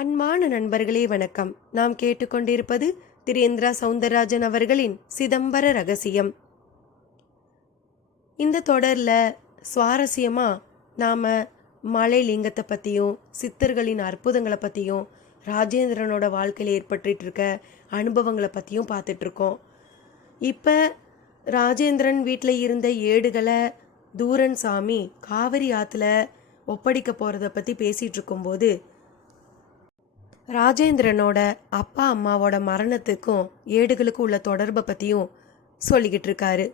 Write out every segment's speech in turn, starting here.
அன்பான நண்பர்களே வணக்கம். நாம் கேட்டுக்கொண்டிருப்பது திரேந்திரா சௌந்தரராஜன் அவர்களின் சிதம்பர ரகசியம். இந்த தொடரில் சுவாரஸ்யமாக நாம் மலை லிங்கத்தை பற்றியும் சித்தர்களின் அற்புதங்களை பற்றியும் ராஜேந்திரனோட வாழ்க்கையில் ஏற்பட்டு இருக்க அனுபவங்களை பற்றியும் பார்த்துட்ருக்கோம். இப்போ ராஜேந்திரன் வீட்டில் இருந்த ஏடுகளை தூரன் சாமி காவிரி ஆற்றுல ஒப்படைக்க போகிறத பற்றி பேசிகிட்டு இருக்கும்போது ராஜேந்திரனோட அப்பா அம்மாவோட மரணத்துக்கும் ஏடுகளுக்கும் உள்ள தொடர்பை பற்றியும் சொல்லிக்கிட்டு இருக்காரு.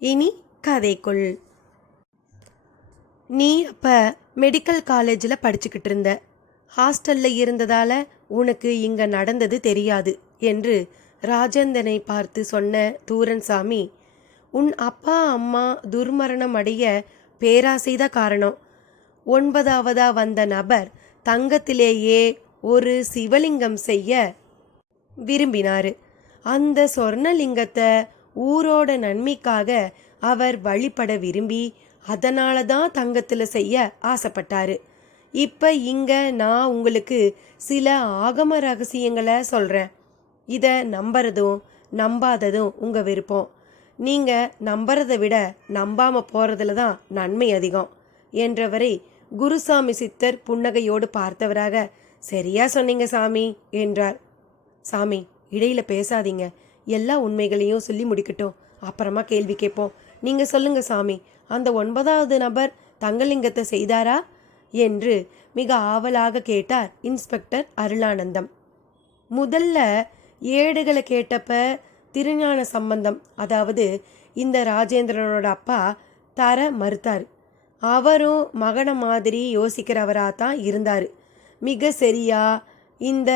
இனி கதைக்குள். நீ அப்போ மெடிக்கல் காலேஜில் படிச்சுக்கிட்டு இருந்த, ஹாஸ்டலில் இருந்ததால் உனக்கு இங்கே நடந்தது தெரியாது என்று ராஜேந்திரனை பார்த்து சொன்ன தூரன்சாமி, உன் அப்பா அம்மா துர்மரணம் அடைய பேராசைதான் காரணம். 9வதா வந்த நபர் தங்கத்திலேயே ஒரு சிவலிங்கம் செய்ய விரும்பினார். அந்த சொர்ணலிங்கத்தை ஊரோட நன்மைக்காக அவர் வழிபட விரும்பி அதனால தான் தங்கத்தில் செய்ய ஆசைப்பட்டாரு. இப்போ இங்கே நான் உங்களுக்கு சில ஆகம ரகசியங்களை சொல்கிறேன். இதை நம்புறதும் நம்பாததும் உங்கள் விருப்பம். நீங்கள் நம்புறதை விட நம்பாமல் போகிறதுல தான் நன்மை அதிகம் என்றவரை குருசாமி சித்தர் புன்னகையோடு பார்த்தவராக, சரியா சொன்னீங்க சாமி என்றார். சாமி, இடையில பேசாதீங்க, எல்லா உண்மைகளையும் சொல்லி முடிக்கட்டும், அப்புறமா கேள்வி கேட்போம். நீங்க சொல்லுங்க சாமி, அந்த 9வது நபர் தங்கலிங்கத்தை செய்தாரா என்று மிக ஆவலாக கேட்டார் இன்ஸ்பெக்டர் அருளானந்தம். முதல்ல ஏடுகளை கேட்டப்ப திருஞான சம்பந்தம், அதாவது இந்த ராஜேந்திரனோட அப்பா, தர மறுத்தார். அவரும் மகனை மாதிரி யோசிக்கிறவராக தான் இருந்தார். மிக சரியா இந்த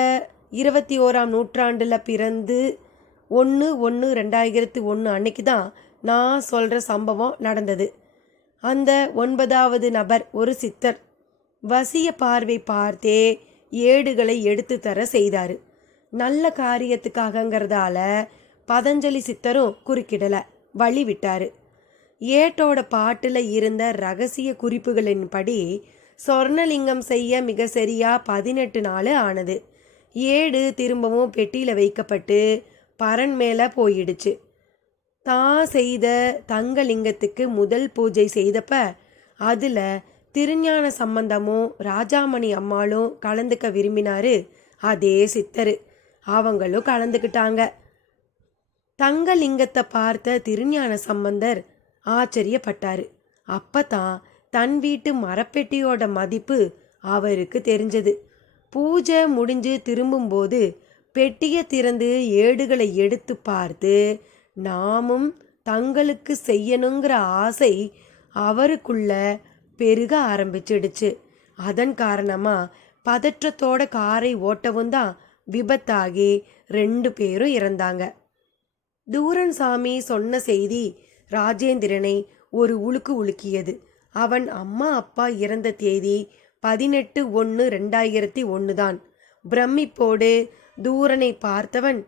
21ஆம் நூற்றாண்டில் பிறந்து 1/1/2001 அன்னைக்கு தான் நான் சொல்கிற சம்பவம் நடந்தது. அந்த 9வது நபர் ஒரு சித்தர். வசிய பார்வை பார்த்தே ஏடுகளை எடுத்து தர செய்தார். நல்ல காரியத்துக்காகங்கிறதால பதஞ்சலி சித்தரும் குறுக்கிடலை, வழி விட்டார். ஏட்டோட பாட்டில் இருந்த ரகசிய குறிப்புகளின்படி சொர்ணலிங்கம் செய்ய மிக சரியா 18 நாள் ஆனது. ஏடு திரும்பவும் பெட்டியில் வைக்கப்பட்டு பரன் மேலே போயிடுச்சு. தான் செய்த தங்கலிங்கத்துக்கு முதல் பூஜை செய்தப்ப அதில் திருஞான சம்பந்தமும் ராஜாமணி அம்மாளும் கலந்துக்க விரும்பினாரு. அதே சித்தர் அவங்களும் கலந்துக்கிட்டாங்க. தங்கலிங்கத்தை பார்த்த திருஞான சம்பந்தர் ஆச்சரியப்பட்டார். அப்பதான் தன் வீட்டு மரப்பெட்டியோட மதிப்பு அவருக்கு தெரிஞ்சது. பூஜை முடிஞ்சு திரும்பும்போது பெட்டியை திறந்து ஏடுகளை எடுத்து பார்த்து நாமும் தங்களுக்கு செய்யணுங்கிற ஆசை அவருக்குள்ள பெருக ஆரம்பிச்சிடுச்சு. அதன் காரணமாக பதற்றத்தோட காரை ஓட்டவும் தான் விபத்தாகி 2 பேரும் இறந்தாங்க. தூரன் சாமி சொன்ன செய்தி ராஜேந்திரனை ஒரு உலுக்கு உலுக்கியது. அவன் அம்மா அப்பா இறந்த தேதி 18/1/2001 தான். பிரமிப்போடு தூரனை பார்த்தவன்,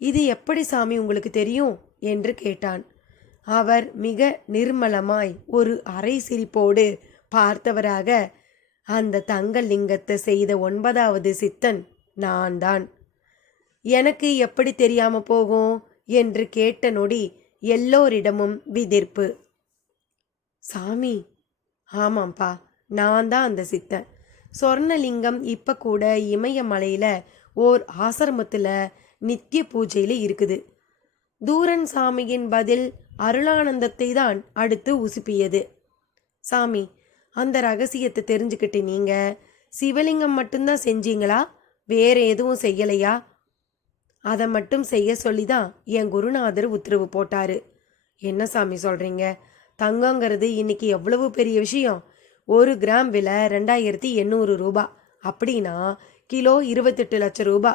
இது எப்படி சாமி உங்களுக்கு தெரியும் என்று கேட்டான். அவர் மிக நிர்மலமாய் ஒரு அரை சிரிப்போடு பார்த்தவராக, அந்த தங்கலிங்கத்தை செய்த 9வது சித்தன் நான் தான். எனக்கு எப்படி தெரியாம போகும் என்று கேட்ட நொடி எல்லோரிடமும் விதிர்ப்பு. சாமி, ஆமாம்ப்பா, நான் தான் அந்த சித்தன். சொர்ணலிங்கம் இப்போ கூட இமயமலையில் ஓர் ஆசிரமத்தில் நித்திய பூஜையில் இருக்குது. தூரன் சாமியின் பதில் அருளானந்தத்தை தான் அடுத்து உசுப்பியது. சாமி, அந்த ரகசியத்தை தெரிஞ்சுக்கிட்டு நீங்கள் சிவலிங்கம் மட்டும்தான் செஞ்சீங்களா, வேற எதுவும் செய்யலையா? அதை மட்டும் செய்ய சொல்லி தான் என் குருநாதர் உத்தரவு போட்டார். என்ன சாமி சொல்கிறீங்க? தங்கங்கிறது இன்னைக்கு எவ்வளவு பெரிய விஷயம். 1 கிராம் விலை 2800 ரூபா, அப்படின்னா கிலோ 28 லட்சம் ரூபா.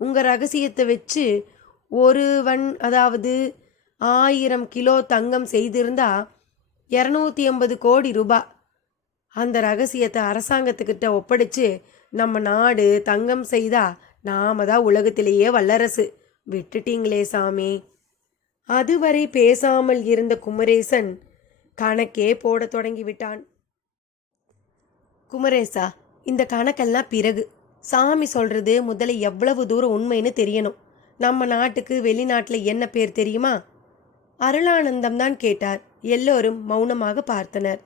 உங்கள் ரகசியத்தை வச்சு ஒருவன், அதாவது 1000 கிலோ தங்கம் செய்திருந்தா 250 கோடி ரூபா. அந்த ரகசியத்தை அரசாங்கத்துக்கிட்ட ஒப்படைச்சு நம்ம நாடு தங்கம் செய்தா நாம தான் உலகத்திலேயே வல்லரசு. விட்டுட்டீங்களே சாமி. அதுவரை பேசாமல் இருந்த குமரேசன் கணக்கே போட தொடங்கிவிட்டான். குமரேசா, இந்த கணக்கெல்லாம் பிறகு சாமி சொல்றது முதல்ல எவ்வளவு தூரம் உண்மைன்னு தெரியணும். நம்ம நாட்டுக்கு வெளிநாட்டில் என்ன பேர் தெரியுமா? அருளானந்தம் தான் கேட்டார். எல்லோரும் மௌனமாக பார்த்தனர்.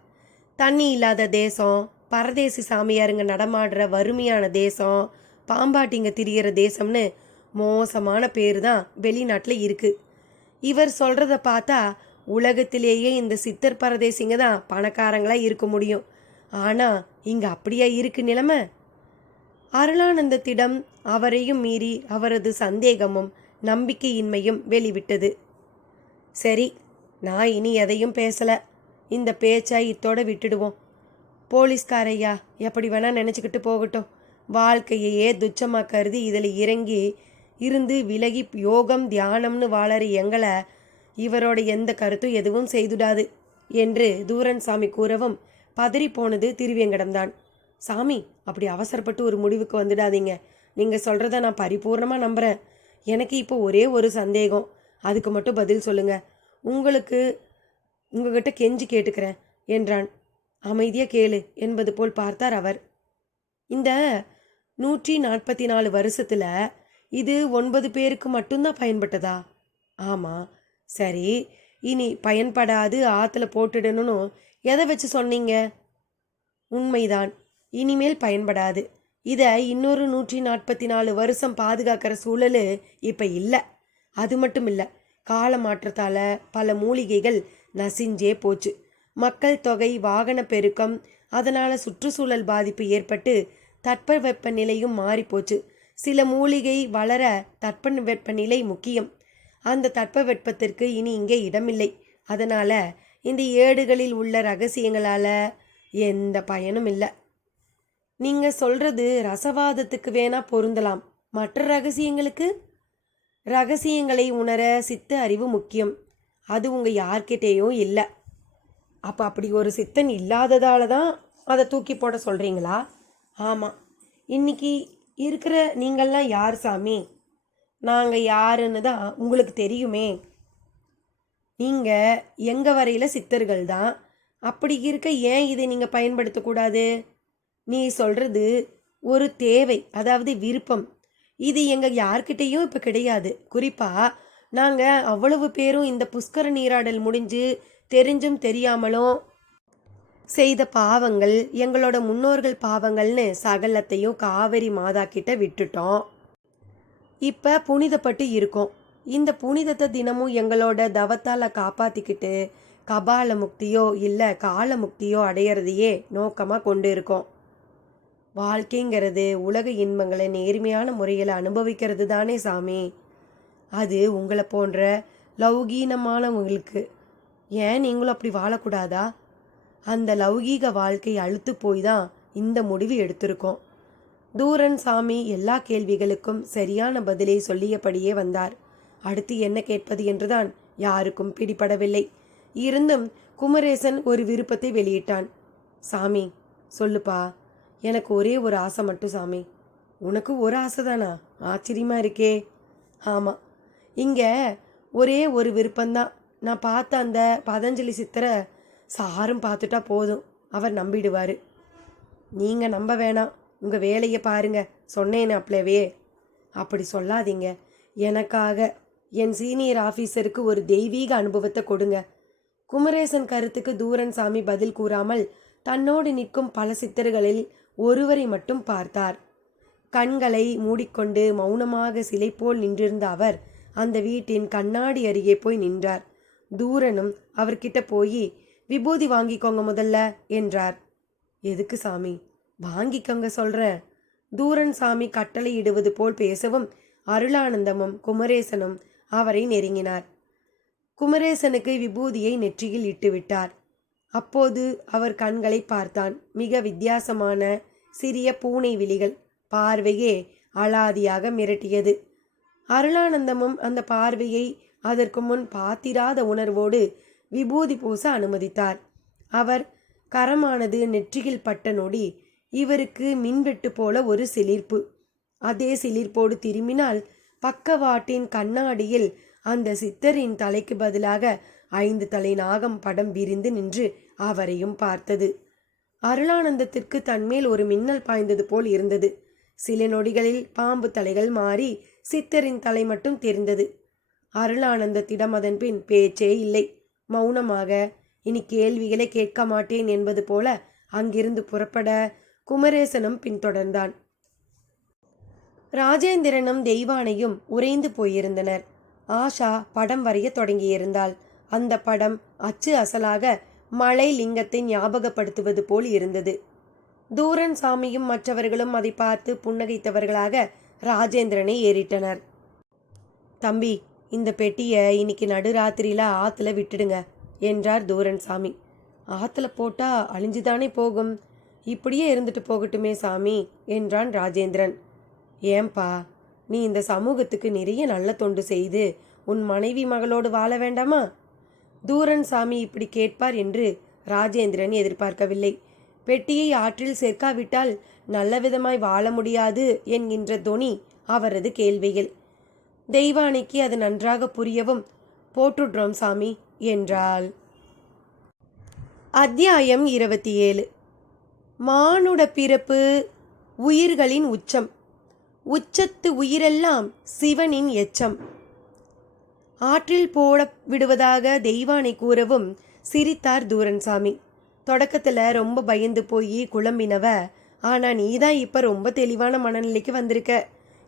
தண்ணி இல்லாத தேசம், பரதேசி சாமியாருங்க நடமாடுற வறுமையான தேசம், பாம்பாட்டிங்க திரியிற தேசம்னு மோசமான பேர் தான் வெளிநாட்டில் இருக்கு. இவர் சொல்றத பார்த்தா உலகத்திலேயே இந்த சித்தர் பரதேசிங்க தான் பணக்காரங்களா இருக்க முடியும். ஆனா இங்க அப்படியா இருக்கு நிலைமை? அருளானந்தத்திடம் அவரையும் மீறி அவரது சந்தேகமும் நம்பிக்கையின்மையும் வெளிவிட்டது. சரி, நான் இனி எதையும் பேசல. இந்த பேச்சை இத்தோட விட்டுடுவோம். போலீஸ்காரையா எப்படி வேணா நினச்சிக்கிட்டு போகட்டும். வாழ்க்கையையே துச்சமாக கருதி இதில் இறங்கி இருந்து விலகி யோகம் தியானம்னு வாழற எங்களை இவரோட எந்த கருத்தும் எதுவும் செய்துடாது என்று தூரன் சாமி கூறவும் பதறி போனது திருவேங்கடம்தான். சாமி, அப்படி அவசரப்பட்டு ஒரு முடிவுக்கு வந்துடாதீங்க. நீங்கள் சொல்கிறத நான் பரிபூர்ணமாக நம்புகிறேன். எனக்கு இப்போ ஒரே ஒரு சந்தேகம், அதுக்கு மட்டும் பதில் சொல்லுங்க. உங்ககிட்ட கெஞ்சி கேட்டுக்கிறேன் என்றான். அமைதியாக கேளு என்பது போல் பார்த்தார் அவர். இந்த 144 வருஷத்தில் இது 9 பேருக்கு மட்டும்தான் பயன்பட்டதா? ஆமாம். சரி, இனி பயன்படாது ஆற்றுல போட்டுடணும்னு எதை வச்சு சொன்னீங்க? உண்மைதான், இனிமேல் பயன்படாது. இதை இன்னொரு 144 வருஷம் பாதுகாக்கிற சூழல் இப்போ இல்லை. அது மட்டும் இல்லை, கால மாற்றத்தால் பல மூலிகைகள் நசிஞ்சே போச்சு. மக்கள் தொகை, வாகன பெருக்கம், அதனால் சுற்றுச்சூழல் பாதிப்பு ஏற்பட்டு தட்பவெப்ப நிலையும் மாறிப்போச்சு. சில மூலிகை வளர தட்பவெப்பநிலை முக்கியம். அந்த தட்பவெப்பத்திற்கு இனி இங்கே இடமில்லை. அதனால் இந்த ஏடுகளில் உள்ள ரகசியங்களால் எந்த பயனும் இல்லை. நீங்கள் சொல்கிறது ரசவாதத்துக்கு வேணா பொருந்தலாம். மற்ற ரகசியங்களுக்கு? ரகசியங்களை உணர சித்த அறிவு முக்கியம். அது உங்கள் யார்கிட்டேயும் இல்லை. அப்படி ஒரு சித்தன் இல்லாததால தான் அதை தூக்கி போட சொல்கிறீங்களா? ஆமாம். இன்னைக்கு இருக்கிற நீங்கள்லாம் யார் சாமி? நாங்கள் யாருன்னு தான் உங்களுக்கு தெரியுமே. நீங்கள் எங்கள் வரையில் சித்தர்கள் தான். அப்படி இருக்க ஏன் இதை நீங்கள் பயன்படுத்தக்கூடாது? நீ சொல்கிறது ஒரு தேவை, அதாவது விருப்பம். இது எங்கள் யார்கிட்டையும் இப்போ கிடையாது. குறிப்பாக நாங்கள் அவ்வளவு பேரும் இந்த புஷ்கர நீராடல் முடிஞ்சு தெரிஞ்சும் தெரியாமலும் செய்த பாவங்கள், எங்களோட முன்னோர்கள் பாவங்கள்னு சகலத்தையும் காவேரி மாதா கிட்ட விட்டுட்டோம். இப்போ புனிதப்பட்டு இருக்கோம். இந்த புனிதத்தை தினமும் எங்களோட தவத்தால் காப்பாற்றிக்கிட்டு கபால முக்தியோ இல்லை கால முக்தியோ அடையிறதையே நோக்கமாக கொண்டு இருக்கோம். வாழ்க்கைங்கிறது உலக இன்பங்களை நேர்மையான முறையில் அனுபவிக்கிறது தானே சாமி. அது உங்களை போன்ற லௌகீனமானவங்களுக்கு. ஏன் நீங்களும் அப்படி வாழக்கூடாதா? அந்த லௌகீக வாழ்க்கை அழுத்து போய் தான் இந்த முடிவு எடுத்திருக்கோம். தூரன் சாமி எல்லா கேள்விகளுக்கும் சரியான பதிலை சொல்லியபடியே வந்தார். அடுத்து என்ன கேட்பது என்றுதான் யாருக்கும் பிடிபடவில்லை. இருந்தும் குமரேசன் ஒரு விருப்பத்தை வெளியிட்டான். சாமி, சொல்லுப்பா, எனக்கு ஒரே ஒரு ஆசை மட்டும் சாமி. உனக்கு ஒரு ஆசை தானா? ஆச்சரியமா இருக்கே. ஆமாம், இங்கே ஒரே ஒரு விருப்பம்தான். நான் பார்த்த அந்த பதஞ்சலி சித்தரை சாரும் பார்த்துட்டா போதும், அவர் நம்பிடுவார். நீங்கள் நம்ப வேணாம், உங்கள் வேலையை பாருங்க, சொன்னேன்னு அப்பளவே. அப்படி சொல்லாதீங்க. எனக்காக என் சீனியர் ஆஃபீஸருக்கு ஒரு தெய்வீக அனுபவத்தை கொடுங்க. குமரேசன் கருத்துக்கு தூரன் சாமி பதில் கூறாமல் தன்னோடு நிற்கும் பல சித்தர்களில் ஒருவரை மட்டும் பார்த்தார். கண்களை மூடிக்கொண்டு மௌனமாக சிலை போல் நின்றிருந்த அவர் அந்த வீட்டின் கண்ணாடி அருகே போய் நின்றார். தூரனும் அவர்கிட்ட போய் விபூதி வாங்கிக்கோங்க முதல்ல என்றார். எதுக்கு சாமி? வாங்கிக்கோங்க சொல்கிறேன். தூரன் சாமி கட்டளை இடுவது போல் பேசவும் அருளானந்தமும் குமரேசனும் அவரை நெருங்கினார். குமரேசனுக்கு விபூதியை நெற்றியில் இட்டுவிட்டார். அப்போது அவர் கண்களை பார்த்தான். மிக வித்தியாசமான சிறிய பூனை விழிகள். பார்வையே அலாதியாக மிரட்டியது. அருளானந்தமும் அந்த பார்வையை அதற்கு முன் பார்த்திராத உணர்வோடு விபூதி பூச அனுமதித்தார். அவர் கரமானது நெற்றியில் பட்ட நொடி இவருக்கு மின்வெட்டு போல ஒரு சிலிர்ப்பு. அதே சிலிர்ப்போடு திரும்பினால் பக்கவாட்டின் கண்ணாடியில் அந்த சித்தரின் தலைக்கு பதிலாக 5 தலை நாகம் படம் விரிந்து நின்று அவரையும் பார்த்தது. அருளானந்தத்திற்கு தன்மேல் ஒரு மின்னல் பாய்ந்தது போல் இருந்தது. சில நொடிகளில் பாம்பு தலைகள் மாறி சித்தரின் தலை மட்டும் தெரிந்தது. அருளானந்தத்திடம் அதன் பின் பேச்சே இல்லை. மௌனமாக இனி கேள்விகளை கேட்க மாட்டேன் என்பது போல அங்கிருந்து புறப்பட குமரேசனும் பின்தொடர்ந்தான். ராஜேந்திரனும் தெய்வானையும் உறைந்து போயிருந்தனர். ஆஷா படம் வரைய தொடங்கியிருந்தாள். அந்த படம் அச்சு அசலாக மலை லிங்கத்தை ஞாபகப்படுத்துவது போல் இருந்தது. தூரன் சாமியும் மற்றவர்களும் அதை பார்த்து புன்னகைத்தவர்களாக ராஜேந்திரனை ஏறிட்டனர். தம்பி, இந்த பெட்டியை இன்னைக்கு நடுராத்திரியில ஆத்துல விட்டுடுங்க என்றார் தூரன் சாமி. ஆத்துல போட்டா அழிஞ்சுதானே போகும், இப்படியே இருந்துட்டு போகட்டுமே சாமி என்றான் ராஜேந்திரன். ஏன்பா, நீ இந்த சமூகத்துக்கு நிறைய நல்ல தொண்டு செய்து உன் மனைவி மகளோடு வாழ வேண்டாமா? தூரன் சாமி இப்படி கேட்பார் என்று ராஜேந்திரன் எதிர்பார்க்கவில்லை. பெட்டியை ஆற்றில் சேர்க்காவிட்டால் நல்ல விதமாய் வாழ முடியாது என்கின்ற தொனி அவரது கேள்வியில். தெய்வானைக்கு அது நன்றாக புரியவும் போட்டுடுறோம் சாமி என்றாள். அத்தியாயம் 27. மானுட பிறப்பு உயிர்களின் உச்சம், உச்சத்து உயிரெல்லாம் சிவனின் எச்சம். ஆற்றில் போட விடுவதாக தெய்வானை கூறவும் சிரித்தார் தூரன்சாமி. தொடக்கத்தில் ரொம்ப பயந்து போய் குழம்பினவ, ஆனால் நீதான் இப்போ ரொம்ப தெளிவான மனநிலைக்கு வந்திருக்க,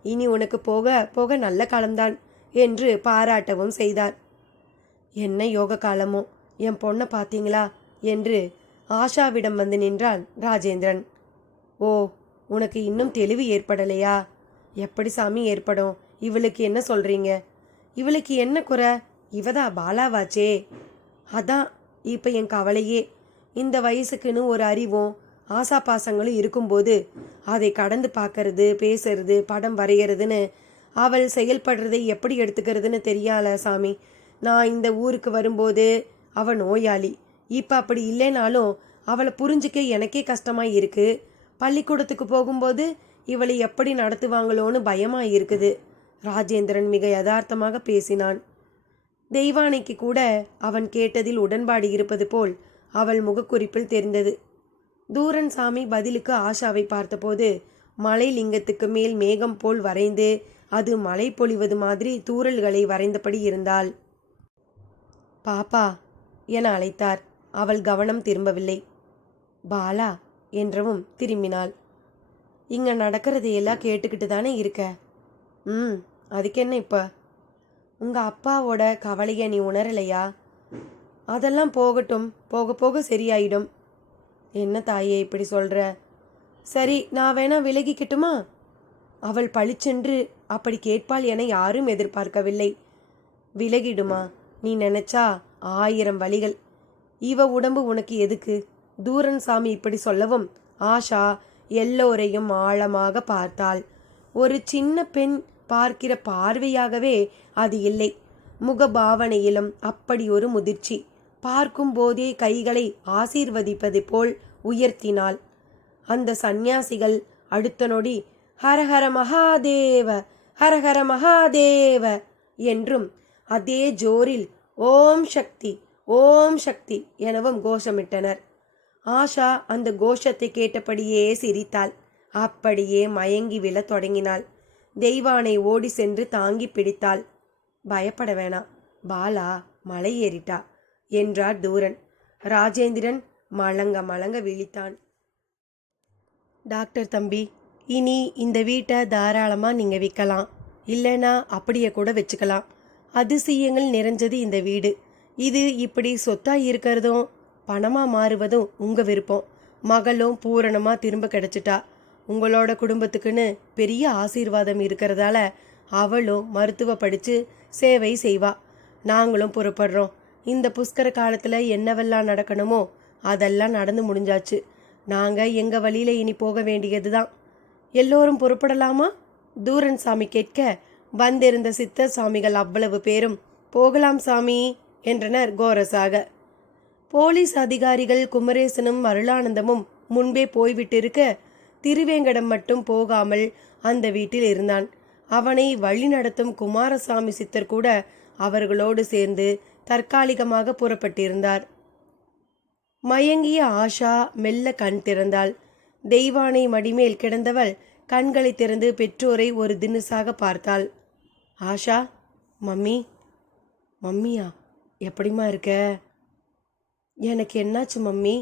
இனி உனக்கு போக போக நல்ல காலம்தான் என்று பாராட்டவும் செய்தார். என்ன யோக காலமோ, என் பொண்ணை பார்த்தீங்களா என்று ஆஷாவிடம் வந்து நின்றான் ராஜேந்திரன். ஓ, உனக்கு இன்னும் தெளிவு ஏற்படலையா? எப்படி சாமி ஏற்படும்? இவளுக்கு என்ன சொல்றீங்க? இவளுக்கு என்ன குறை? இவதா பாலாவாச்சே. அதான் இப்போ என் கவலையே. இந்த வயசுக்குன்னு ஒரு அறிவும் ஆசா பாசங்களும் இருக்கும்போது அதை கடந்து பார்க்கறது, பேசுறது, படம் வரைகிறதுன்னு அவள் செயல்படுறதை எப்படி எடுத்துக்கிறதுன்னு தெரியால சாமி. நான் இந்த ஊருக்கு வரும்போது அவள் நோயாளி, இப்போ அப்படி இல்லைனாலும் அவளை புரிஞ்சிக்க எனக்கே கஷ்டமாக இருக்குது. பள்ளிக்கூடத்துக்கு போகும்போது இவளை எப்படி நடத்துவாங்களோன்னு பயமாக இருக்குது. ராஜேந்திரன் மிக யதார்த்தமாக பேசினான். தெய்வானைக்கு கூட அவன் கேட்டதில் உடன்பாடு இருப்பது போல் அவள் முகக்குறிப்பில் தெரிந்தது. தூரன் சாமி பதிலுக்கு ஆஷாவை பார்த்தபோது மலை லிங்கத்துக்கு மேல் மேகம் போல் வரைந்து அது மழை பொழிவது மாதிரி தூறல்களை வரைந்தபடி இருந்தாள். பாப்பா என அழைத்தார். அவள் கவனம் திரும்பவில்லை. பாலா என்றவும் திரும்பினாள். இங்கே நடக்கிறதையெல்லாம் கேட்டுக்கிட்டு தானே இருக்க? அதுக்கு என்ன இப்போ? உங்கள் அப்பாவோட கவலையை நீ உணரலையா? அதெல்லாம் போகட்டும், போக போக சரியாயிடும். என்ன தாயே இப்படி சொல்கிற? சரி, நான் வேணா விலகிக்கிட்டுமா? அவள் பளிச்சென்று அப்படி கேட்பாள் என யாரும் எதிர்பார்க்கவில்லை. விலகிடுமா? நீ நினைச்சா 1000 வழிகள். இவ உடம்பு உனக்கு எதுக்கு? தூரன் சாமி இப்படி சொல்லவும் ஆஷா எல்லோரையும் ஆழமாக பார்த்தாள். ஒரு சின்ன பெண் பார்க்கிற பார்வையாகவே அது இல்லை. முகபாவனையிலும் அப்படி ஒரு முதிர்ச்சி. பார்க்கும் போதே கைகளை ஆசீர்வதிப்பது போல் உயர்த்தினாள். அந்த சந்நியாசிகள் அடுத்த நொடி ஹரஹர மகாதேவ, ஹரஹர மகாதேவ என்றும் அதே ஜோரில் ஓம் சக்தி, ஓம் சக்தி எனவும் கோஷமிட்டனர். ஆஷா அந்த கோஷத்தை கேட்டபடியே சிரித்தாள். அப்படியே மயங்கி விழத் தொடங்கினாள். தெய்வானை ஓடி சென்று தாங்கி பிடித்தாள். பயப்பட வேணாம், பாலா மலை ஏறிட்டா என்றார் தூரன். ராஜேந்திரன் மலங்க மலங்க விழித்தான். டாக்டர் தம்பி, இனி இந்த வீட்டை தாராளமாக நீங்கள் விற்கலாம், இல்லைன்னா அப்படியே கூட வச்சுக்கலாம். அதிசயங்கள் நிறைஞ்சது இந்த வீடு. இது இப்படி சொத்தாக இருக்கிறதும் பணமாக மாறுவதும் உங்கள் விருப்பம். மகளும் பூரணமாக திரும்ப கிடச்சிட்டா. உங்களோட குடும்பத்துக்குன்னு பெரிய ஆசீர்வாதம் இருக்கிறதால அவளும் மருத்துவ படித்து சேவை செய்வா. நாங்களும் புறப்படுறோம். இந்த புஷ்கர காலத்தில் என்னவெல்லாம் நடக்கணுமோ அதெல்லாம் நடந்து முடிஞ்சாச்சு. நாங்கள் எங்கள் வழியில் இனி போக வேண்டியது தான். எல்லோரும் புறப்படலாமா? தூரன் சாமி கேட்க வந்திருந்த சித்தர் சாமிகள் அவ்வளவு பேரும் போகலாம் சாமி என்றனர் கோரஸாக. போலீஸ் அதிகாரிகள் குமரேசனும் அருளானந்தமும் முன்பே போய்விட்டிருக்க திருவேங்கடம் மட்டும் போகாமல் அந்த வீட்டில் இருந்தான். அவனை வழிநடத்தும் குமாரசாமி சித்தர் கூட அவர்களோடு சேர்ந்து தற்காலிகமாக புறப்பட்டிருந்தார். மயங்கிய ஆஷா மெல்ல கண் திறந்தாள். தெய்வானை மடிமேல் கிடந்தவள் கண்களை திறந்து பெற்றோரை ஒரு தினுசாக பார்த்தாள். ஆஷா, மம்மி. மம்மியா, எப்படிம்மா இருக்க? எனக்கு என்னாச்சு மம்மி?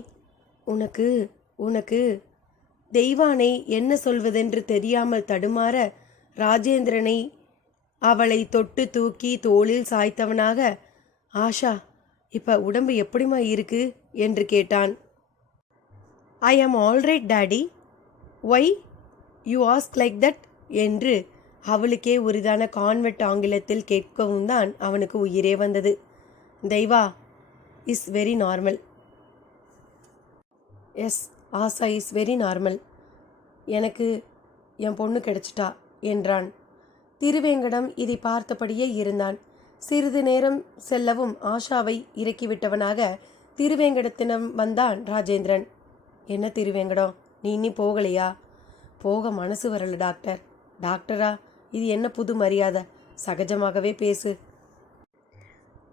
உனக்கு உனக்கு தெய்வானை என்ன சொல்வதென்று தெரியாமல் தடுமாற ராஜேந்திரனை அவளை தொட்டு தூக்கி தோளில் சாய்த்தவனாக, ஆஷா, இப்ப உடம்பு எப்படிமா இருக்கு என்று கேட்டான். ஐ ஆம் alright daddy. Why you ask like that என்று அவளுக்கே உரிதான கான்வெர்ட் ஆங்கிலத்தில் கேட்கவும் தான் அவனுக்கு உயிரே வந்தது. Deiva is very normal. Yes, Asha is very normal. எனக்கு என் பொண்ணு கிடைச்சிட்டா என்றான். திருவேங்கடம் இதை பார்த்தபடியே இருந்தான். சிறிது நேரம் செல்லவும் ஆஷாவை இறக்கிவிட்டவனாக திருவேங்கடத்தினம் வந்தான் ராஜேந்திரன். என்ன திருவேங்கடம், நீ இன்னி போகலையா? போக மனசு வரல டாக்டர். டாக்டரா, இது என்ன புது மரியாதை? சகஜமாகவே பேசு.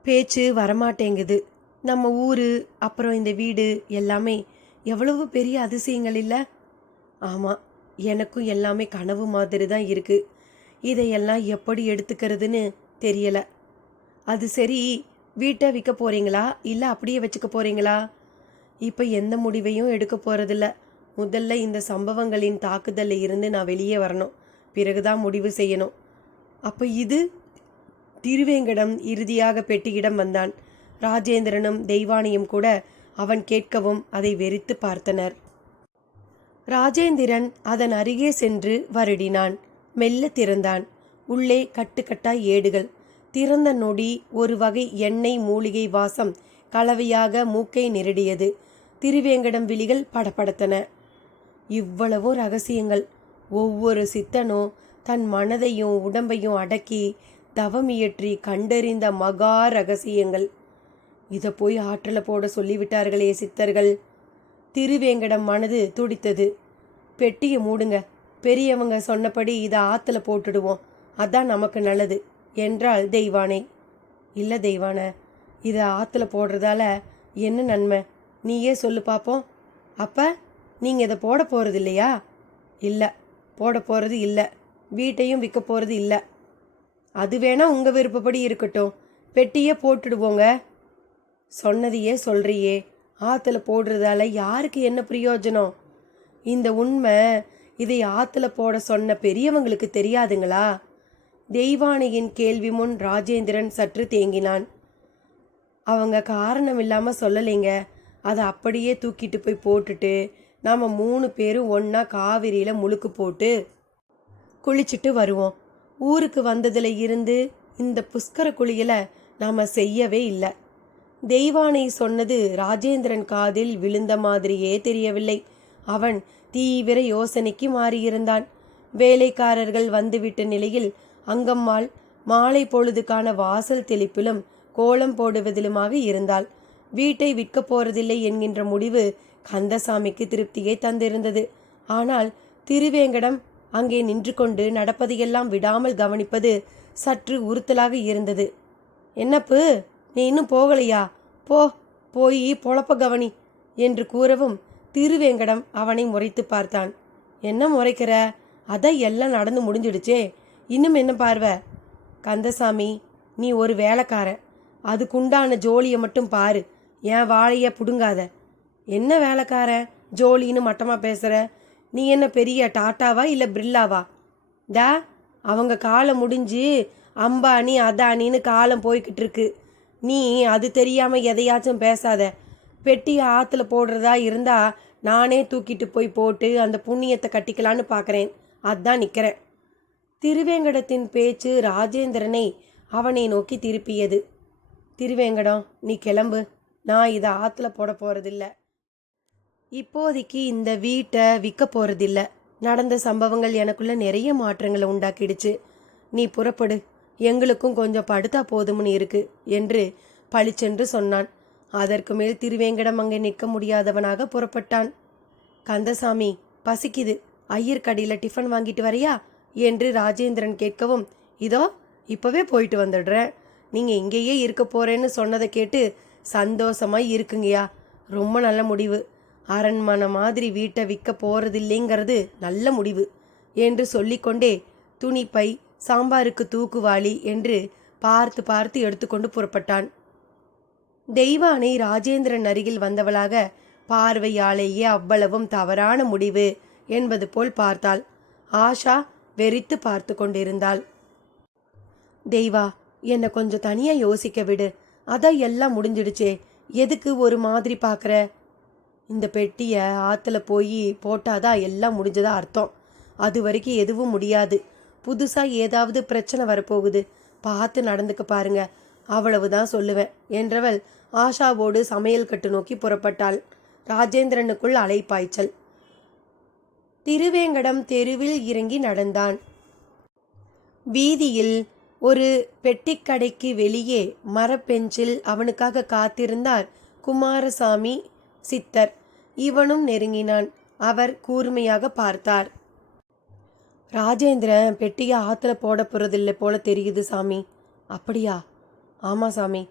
பேச்சு வரமாட்டேங்குது. நம்ம ஊரு, அப்புறம் இந்த வீடு எல்லாமே எவ்வளவு பெரிய அதிசயங்கள் இல்லை? ஆமாம், எனக்கும் எல்லாமே கனவு மாதிரி தான் இருக்குது. இதையெல்லாம் எப்படி எடுத்துக்கிறதுன்னு தெரியலை. அது சரி, வீட்டை விற்க போகிறீங்களா இல்லை அப்படியே வச்சுக்க போகிறீங்களா? இப்போ எந்த முடிவையும் எடுக்க போகிறதில்ல. முதல்ல இந்த சம்பவங்களின் தாக்குதலில் இருந்து நான் வெளியே வரணும். பிறகுதான் முடிவு செய்யணும். அப்போ இது? திருவேங்கடம் இறுதியாக பெட்டியிடம் வந்தான். ராஜேந்திரனும் தெய்வானியும் கூட அவன் கேட்கவும் அதை வெறித்து பார்த்தனர். ராஜேந்திரன் அதன் அருகே சென்று வருடினான். மெல்ல திறந்தான். உள்ளே கட்டுக்கட்டாய் ஏடுகள். திறந்த நொடி ஒரு வகை எண்ணெய் மூலிகை வாசம் கலவையாக மூக்கை நெருடியது. திருவேங்கடம் விழிகள் படபடத்தன. இவ்வளவும் ரகசியங்கள். ஒவ்வொரு சித்தனும் தன் மனதையும் உடம்பையும் அடக்கி தவமியற்றி கண்டறிந்த மகா ரகசியங்கள். இதை போய் ஆற்றலை போட சொல்லிவிட்டார்களே சித்தர்கள். திருவேங்கடம் மனது துடித்தது. பெட்டியை மூடுங்க, பெரியவங்க சொன்னபடி இதை ஆற்றுல போட்டுடுவோம், அதான் நமக்கு நல்லது என்றாள் தெய்வானை. இல்லை தெய்வான, இதை ஆற்றுல போடுறதால என்ன நன்மை? நீயே சொல்லு பார்ப்போம். அப்போ நீங்கள் இதை போட போகிறது இல்லையா? இல்லை, போட போகிறது இல்லை. வீட்டையும் விற்க போகிறது இல்லை. அது வேணா உங்கள் விருப்பப்படி இருக்கட்டும். பெட்டியே போட்டுடுவோங்க. சொன்னதையே சொல்கிறியே, ஆற்றுல போடுறதால யாருக்கு என்ன பிரயோஜனம்? இந்த உண்மை இதை ஆற்றுல போட சொன்ன பெரியவங்களுக்கு தெரியாதுங்களா? தெய்வானையின் கேள்வி முன் ராஜேந்திரன் சற்று தேங்கினான். அவங்க காரணம் இல்லாமல் சொல்லலைங்க. அதை அப்படியே தூக்கிட்டு போய் போட்டுட்டு நாம் 3 பேரும் ஒன்றா காவிரியில் முழுக்கு போட்டு குளிச்சுட்டு வருவோம். ஊருக்கு வந்ததில் இருந்து இந்த புஷ்கர குளியலை நாம் செய்யவே இல்லை. தெய்வானை சொன்னது ராஜேந்திரன் காதில் விழுந்த மாதிரியே தெரியவில்லை. அவன் தீவிர யோசனைக்கு மாறியிருந்தான். வேலைக்காரர்கள் வந்துவிட்ட நிலையில் அங்கம்மாள் மாலை பொழுதுக்கான வாசல் தெளிப்பிலும் கோலம் போடுவதிலுமாக இருந்தாள். வீட்டை விற்க போறதில்லை என்கின்ற முடிவு கந்தசாமிக்கு திருப்தியை தந்திருந்தது. ஆனால் திருவேங்கடம் அங்கே நின்று கொண்டு நடப்பதையெல்லாம் விடாமல் கவனிப்பது சற்று உறுத்தலாக இருந்தது. என்னப்பு, நீ இன்னும் போகலையா? போய் பொழப்ப கவனி என்று கூறவும் திருவேங்கடம் அவனை முறைத்து பார்த்தான். என்ன முறைக்கிற? அதான் எல்லாம் நடந்து முடிஞ்சிடுச்சே, இன்னும் என்ன பார்வை? கந்தசாமி, நீ ஒரு வேலைக்காரன். அதுக்குண்டான ஜோலியை மட்டும் பாரு. என் வாழைய புடுங்காத. என்ன வேலைக்காரன் ஜோலின்னு மட்டமாக பேசுகிற? நீ என்ன பெரிய டாட்டாவா இல்லை பிர்லாவா? அவங்க காலம் முடிஞ்சு அம்பானி அதானின்னு காலம் போய்கிட்டு இருக்கு. நீ அது தெரியாமல் எதையாச்சும் பேசாத. பெட்டியை ஆற்றுல போடுறதா இருந்தால் நானே தூக்கிட்டு போய் போட்டு அந்த புண்ணியத்தை கட்டிக்கலான்னு பார்க்குறேன். அதான் நிற்கிறேன். திருவேங்கடத்தின் பேச்சு ராஜேந்திரனை அவனை நோக்கி திருப்பியது. திருவேங்கடம், நீ கிளம்பு. நான் இதை ஆற்றுல போட போகிறதில்ல. இப்போதைக்கு இந்த வீட்டை விற்க போகிறதில்ல. நடந்த சம்பவங்கள் எனக்குள்ள நிறைய மாற்றங்களை உண்டாக்கிடுச்சு. நீ புறப்படு, எங்களுக்கும் கொஞ்சம் படுத்தா போதும்னு இருக்கு என்று பளிச்சென்று சொன்னான். அதற்கு மேல் திருவேங்கடம் அங்கே நிற்க முடியாதவனாக புறப்பட்டான். கந்தசாமி, பசிக்குது, ஐயர் கடையில் டிஃபன் வாங்கிட்டு வரையா என்று ராஜேந்திரன் கேட்கவும், இதோ இப்போவே போயிட்டு வந்துடுறேன். நீங்கள் இங்கேயே இருக்க போகிறேன்னு சொன்னதை கேட்டு சந்தோஷமாக இருக்குங்கய்யா. ரொம்ப நல்ல முடிவு. அரண்மனை மாதிரி வீட்டை விற்க போகிறதில்லைங்கிறது நல்ல முடிவு. என்று சொல்லிக்கொண்டே துணிப்பை, சாம்பாருக்கு தூக்குவாளி என்று பார்த்து பார்த்து எடுத்துக்கொண்டு புறப்பட்டான். தெய்வானை ராஜேந்திரன் அருகில் வந்தவளாக பார்வையாலேயே அவ்வளவும் தவறான முடிவு என்பது போல் பார்த்தாள். ஆஷா வெறித்து பார்த்து கொண்டிருந்தாள். தெய்வா, என்னை கொஞ்சம் தனியா யோசிக்க விடு. அதான் எல்லாம் முடிஞ்சிடுச்சே, எதுக்கு ஒரு மாதிரி பார்க்குற? இந்த பெட்டியை ஆற்றுல போய் போட்டாதான் எல்லாம் முடிஞ்சதா அர்த்தம். அது வரைக்கும் எதுவும் முடியாது. புதுசாக ஏதாவது பிரச்சனை வரப்போகுது, பார்த்து நடந்துக்க பாருங்க, அவ்வளவுதான் சொல்லுவேன் என்றவள் ஆஷாவோடு சமையல் கட்டு நோக்கி புறப்பட்டாள். ராஜேந்திரனுக்குள் அலைப்பாய்ச்சல். திருவேங்கடம் தெருவில் இறங்கி நடந்தான். வீதியில் ஒரு பெட்டிக்கடைக்கு வெளியே மரப்பெஞ்சில் அவனுக்காக காத்திருந்தார் குமாரசாமி சித்தர். இவனும் நெருங்கினான். அவர் கூர்மையாக பார்த்தார். ராஜேந்திரன் பெட்டியை ஆற்றுல போட போகிறதில்லை போல தெரியுது சாமி. அப்படியா? ஆமாம் சாமி.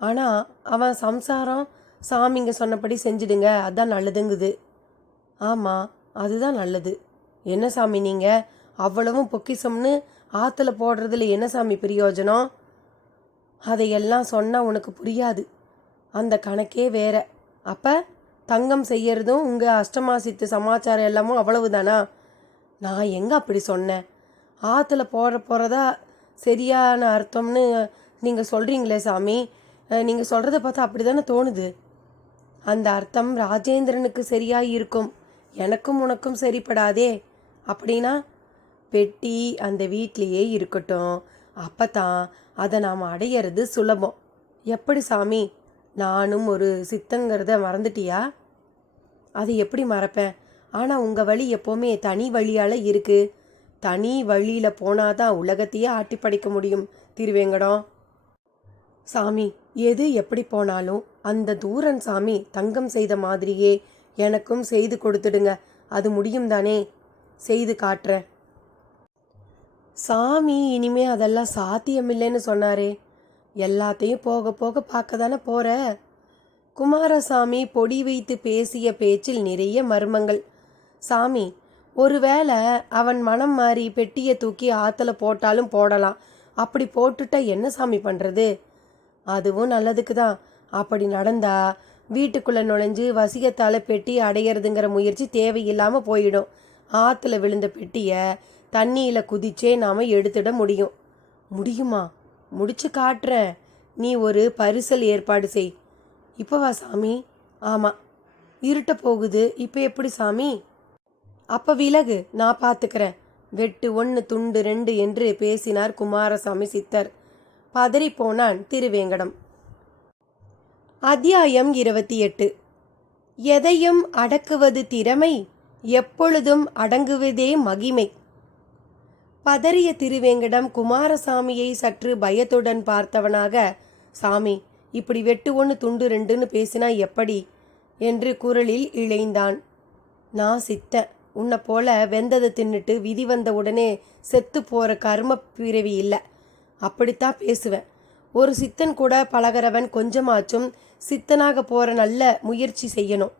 ஆனால் அவன் சம்சாரம் சாமிங்க சொன்னபடி செஞ்சிடுங்க, அதான் நல்லதுங்குது. ஆமாம், அதுதான் நல்லது. என்ன சாமி நீங்கள் அவ்வளவும் பொக்கிசம்னு ஆற்றுல போடுறதுல என்ன சாமி பிரயோஜனம்? அதையெல்லாம் சொன்னால் உனக்கு புரியாது. அந்த கணக்கே வேற. அப்போ தங்கம் செய்யறதும் உங்கள் அஷ்டமாசித்து சமாச்சாரம் எல்லாமும் அவ்வளவுதானா? நான் எங்கே அப்படி சொன்னேன்? ஆற்றுல போகிறதா சரியான அர்த்தம்னு நீங்கள் சொல்கிறீங்களே சாமி. நீங்கள் சொல்கிறத பார்த்தா அப்படி தானே தோணுது. அந்த அர்த்தம் ராஜேந்திரனுக்கு சரியாக இருக்கும், எனக்கும் உனக்கும் சரிப்படாதே. அப்படின்னா பெட்டி அந்த வீட்லேயே இருக்கட்டும், அப்போ தான் அதை நாம் அடையிறது சுலபம். எப்படி சாமி? நானும் ஒரு சித்தங்கிறத மறந்துட்டியா? அதை எப்படி மறப்பேன்? ஆனால் உங்கள் வழி எப்போவுமே தனி வழியால் இருக்குது. தனி வழியில் போனாதான் உலகத்தையே ஆட்டி படைக்க முடியும் திருவேங்கடம். சாமி, எது எப்படி போனாலும் அந்த தூரன் சாமி தங்கம் செய்த மாதிரியே எனக்கும் செய்து கொடுத்துடுங்க. அது முடியும் தானே? செய்து காட்டுறேன். சாமி இனிமே அதெல்லாம் சாத்தியமில்லைன்னு சொன்னாரே. எல்லாத்தையும் போக போக பார்க்க தானே போற. குமாரசாமி பொடி வைத்து பேசிய பேச்சில் நிறைய மர்மங்கள். சாமி, ஒருவேளை அவன் மனம் மாறி பெட்டியை தூக்கி ஆற்றுல போட்டாலும் போடலாம். அப்படி போட்டுட்டா என்ன சாமி பண்ணுறது? அதுவும் நல்லதுக்கு தான். அப்படி நடந்தா வீட்டுக்குள்ளே நுழைஞ்சு வசியத்தால் பெட்டி அடையிறதுங்கிற முயற்சி தேவையில்லாமல் போயிடும். ஆற்றுல விழுந்த பெட்டியை தண்ணியில் குதிச்சே நாம் எடுத்துட முடியும். முடியுமா? முடிச்சு காட்டுறேன். நீ ஒரு பரிசல் ஏற்பாடு செய். இப்போவா சாமி? ஆமாம், இருட்ட போகுது. இப்போ எப்படி சாமி? அப்போ விலகு, நான் பார்த்துக்கிறேன். வெட்டு 1 துண்டு 2 என்று பேசினார் குமாரசாமி சித்தர். பதறிப்போனான் திருவேங்கடம். அத்தியாயம் 28. எதையும் அடக்குவது திறமை, எப்பொழுதும் அடங்குவதே மகிமை. பதறிய திருவேங்கடம் குமாரசாமியை சற்று பயத்துடன் பார்த்தவனாக, சாமி, இப்படி வெட்டு 1 துண்டு 2ன்னு பேசினா எப்படி என்று குரலில் இழைந்தான். நான் சித்தன். உன்னை போல வெந்ததை தின்னுட்டு விதி வந்த உடனே செத்து போகிற கர்ம பிறவி இல்லை. அப்படித்தான் பேசுவேன். ஒரு சித்தன் கூட பழகிறவன் கொஞ்சமாச்சும் சித்தனாக போகிற நல்ல முயற்சி செய்யணும்.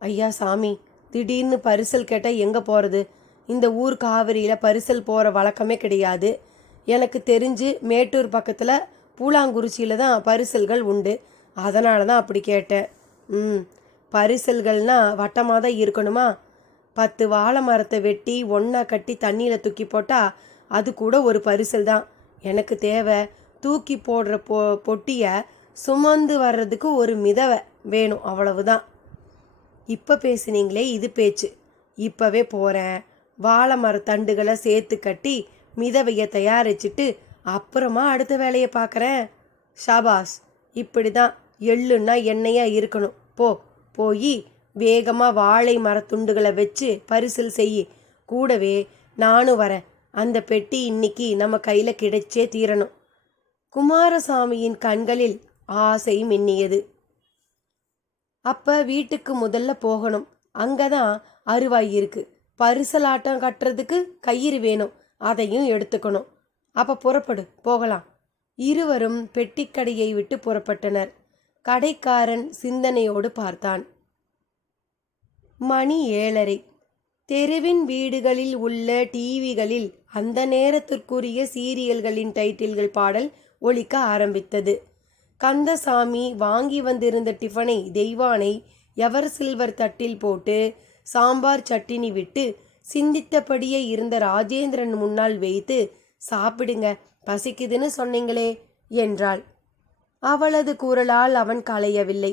ஐயா சாமி, திடீர்னு பரிசல் கேட்டால் எங்கே போகிறது? இந்த ஊர் காவிரியில் பரிசல் போகிற வழக்கமே கிடையாது. எனக்கு தெரிஞ்சு மேட்டூர் பக்கத்தில் பூலாங்குறிச்சியில் தான் பரிசல்கள் உண்டு. அதனால தான் அப்படி கேட்டேன். பரிசல்கள்னால் வட்டமாக தான் இருக்கணுமா? 10 வாழை மரத்தை வெட்டி ஒன்றா கட்டி தண்ணியில் தூக்கி போட்டால் அது கூட ஒரு பரிசல் தான். எனக்கு தேவை தூக்கி போடுற பொட்டியை சுமந்து வர்றதுக்கு ஒரு மிதவை வேணும், அவ்வளவுதான். இப்போ பேசுனீங்களே இது பேச்சு. இப்போவே போகிறேன். வாழை மரத்தண்டுகளை சேர்த்து கட்டி மிதவையை தயாரிச்சுட்டு அப்புறமா அடுத்த வேலையை பார்க்குறேன். ஷாபாஸ், இப்படி தான் எள்ளுன்னா எண்ணெயாக இருக்கணும். போய் வேகமாக வாழை மரத்துண்டுகளை வச்சு பரிசல் செய். கூடவே நானும் வரேன். அந்த பெட்டி இன்னைக்கு நம்ம கையில் கிடைச்சே தீரணும். குமாரசாமியின் கண்களில் ஆசை மின்னியது. அப்போ வீட்டுக்கு முதல்ல போகணும். அங்கே தான் அருவாய் இருக்கு. பரிசலாட்டம் கட்டுறதுக்கு கயிறு வேணும், அதையும் எடுத்துக்கணும். அப்போ புறப்படு, போகலாம். இருவரும் பெட்டிக்கடையை விட்டு புறப்பட்டனர். கடைக்காரன் சிந்தனையோடு பார்த்தான். மணி 7:30. தெருவின் வீடுகளில் உள்ள டிவிகளில் அந்த நேரத்திற்குரிய சீரியல்களின் டைட்டில்கள் பாடல் ஒலிக்க ஆரம்பித்தது. கந்தசாமி வாங்கி வந்திருந்த டிஃபனை தெய்வானை எவர் சில்வர் தட்டில் போட்டு சாம்பார் சட்டினி விட்டு சிந்தித்தபடியே இருந்த ராஜேந்திரன் முன்னால் வைத்து, சாப்பிடுங்க, பசிக்குதுன்னு சொன்னீங்களே என்றாள். அவளது குரலால் அவன் களையவில்லை.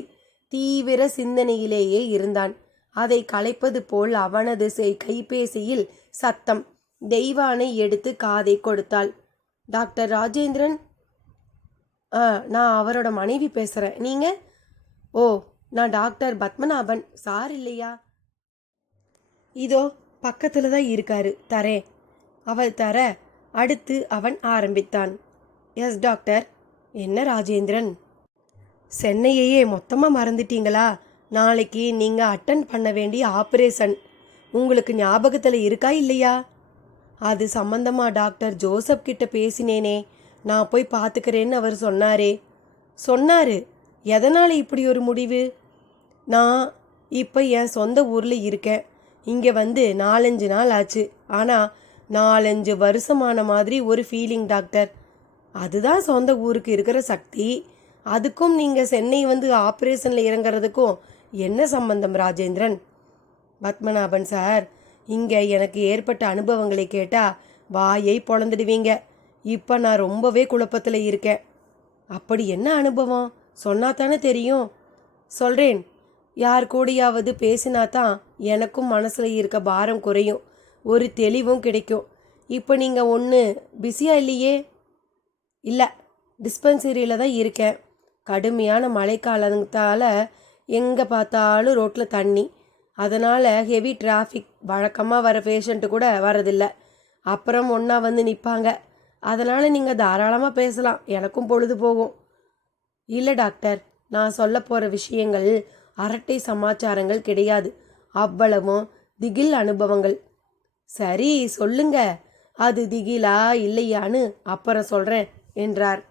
தீவிர சிந்தனையிலேயே இருந்தான். அதை களைப்பது போல் அவனது கைபேசியில் சத்தம். தெய்வானை எடுத்து காதை கொடுத்தாள். டாக்டர் ராஜேந்திரன்? நான் அவரோட மனைவி பேசுகிறேன். நீங்கள்? ஓ, நான் டாக்டர் பத்மநாபன் சார் இல்லையா? இதோ பக்கத்தில் தான் இருக்காரு, தரேன். அவள் தர அடுத்து அவன் ஆரம்பித்தான். Yes doctor. என்ன ராஜேந்திரன், சென்னையையே மொத்தமாக மறந்துட்டீங்களா? நாளைக்கு நீங்கள் அட்டன் பண்ண வேண்டிய ஆப்ரேஷன் உங்களுக்கு ஞாபகத்தில் இருக்கா இல்லையா? அது சம்பந்தமாக டாக்டர் ஜோசப் கிட்ட பேசினேனே, நான் போய் பார்த்துக்கிறேன்னு அவர் சொன்னார். எதனால் இப்படி ஒரு முடிவு? நான் இப்போ என் சொந்த ஊரில் இருக்கேன். இங்கே வந்து 4-5 நாள் ஆச்சு. ஆனால் 4-5 வருஷமான மாதிரி ஒரு ஃபீலிங் டாக்டர். அதுதான் சொந்த ஊருக்கு இருக்கிற சக்தி. அதுக்கும் நீங்கள் சென்னை வந்து ஆப்ரேஷனில் இறங்குறதுக்கும் என்ன சம்பந்தம் ராஜேந்திரன்? பத்மநாபன் சார், இங்கே எனக்கு ஏற்பட்ட அனுபவங்களை கேட்டால் வாயை பொழந்துடுவீங்க. இப்போ நான் ரொம்பவே குழப்பத்தில் இருக்கேன். அப்படி என்ன அனுபவம் சொன்னா தானே தெரியும். சொல்கிறேன். யார் கூடயாவது பேசினா தான் எனக்கும் மனசில் இருக்க பாரம் குறையும், ஒரு தெளிவும் கிடைக்கும். இப்போ நீங்கள் ஒன்று பிஸியாக இல்லையே? இல்லை, டிஸ்பென்சரியில் தான் இருக்கேன். கடுமையான மழைக்காலத்தால் எங்கே பார்த்தாலும் ரோட்டில் தண்ணி. அதனால் ஹெவி டிராஃபிக். வழக்கமாக வர பேஷண்ட்டு கூட வரதில்லை. அப்புறம் ஒன்றா வந்து நிற்பாங்க. அதனால் நீங்கள் தாராளமாக பேசலாம், எனக்கும் பொழுது போகும். இல்லை டாக்டர், நான் சொல்ல போகிற விஷயங்கள் அரட்டை சமாச்சாரங்கள் கிடையாது. அவ்வளவும் திகில் அனுபவங்கள். சரி சொல்லுங்க, அது திகிலா இல்லையான்னு அப்புறம் சொல்கிறேன் என்றார்.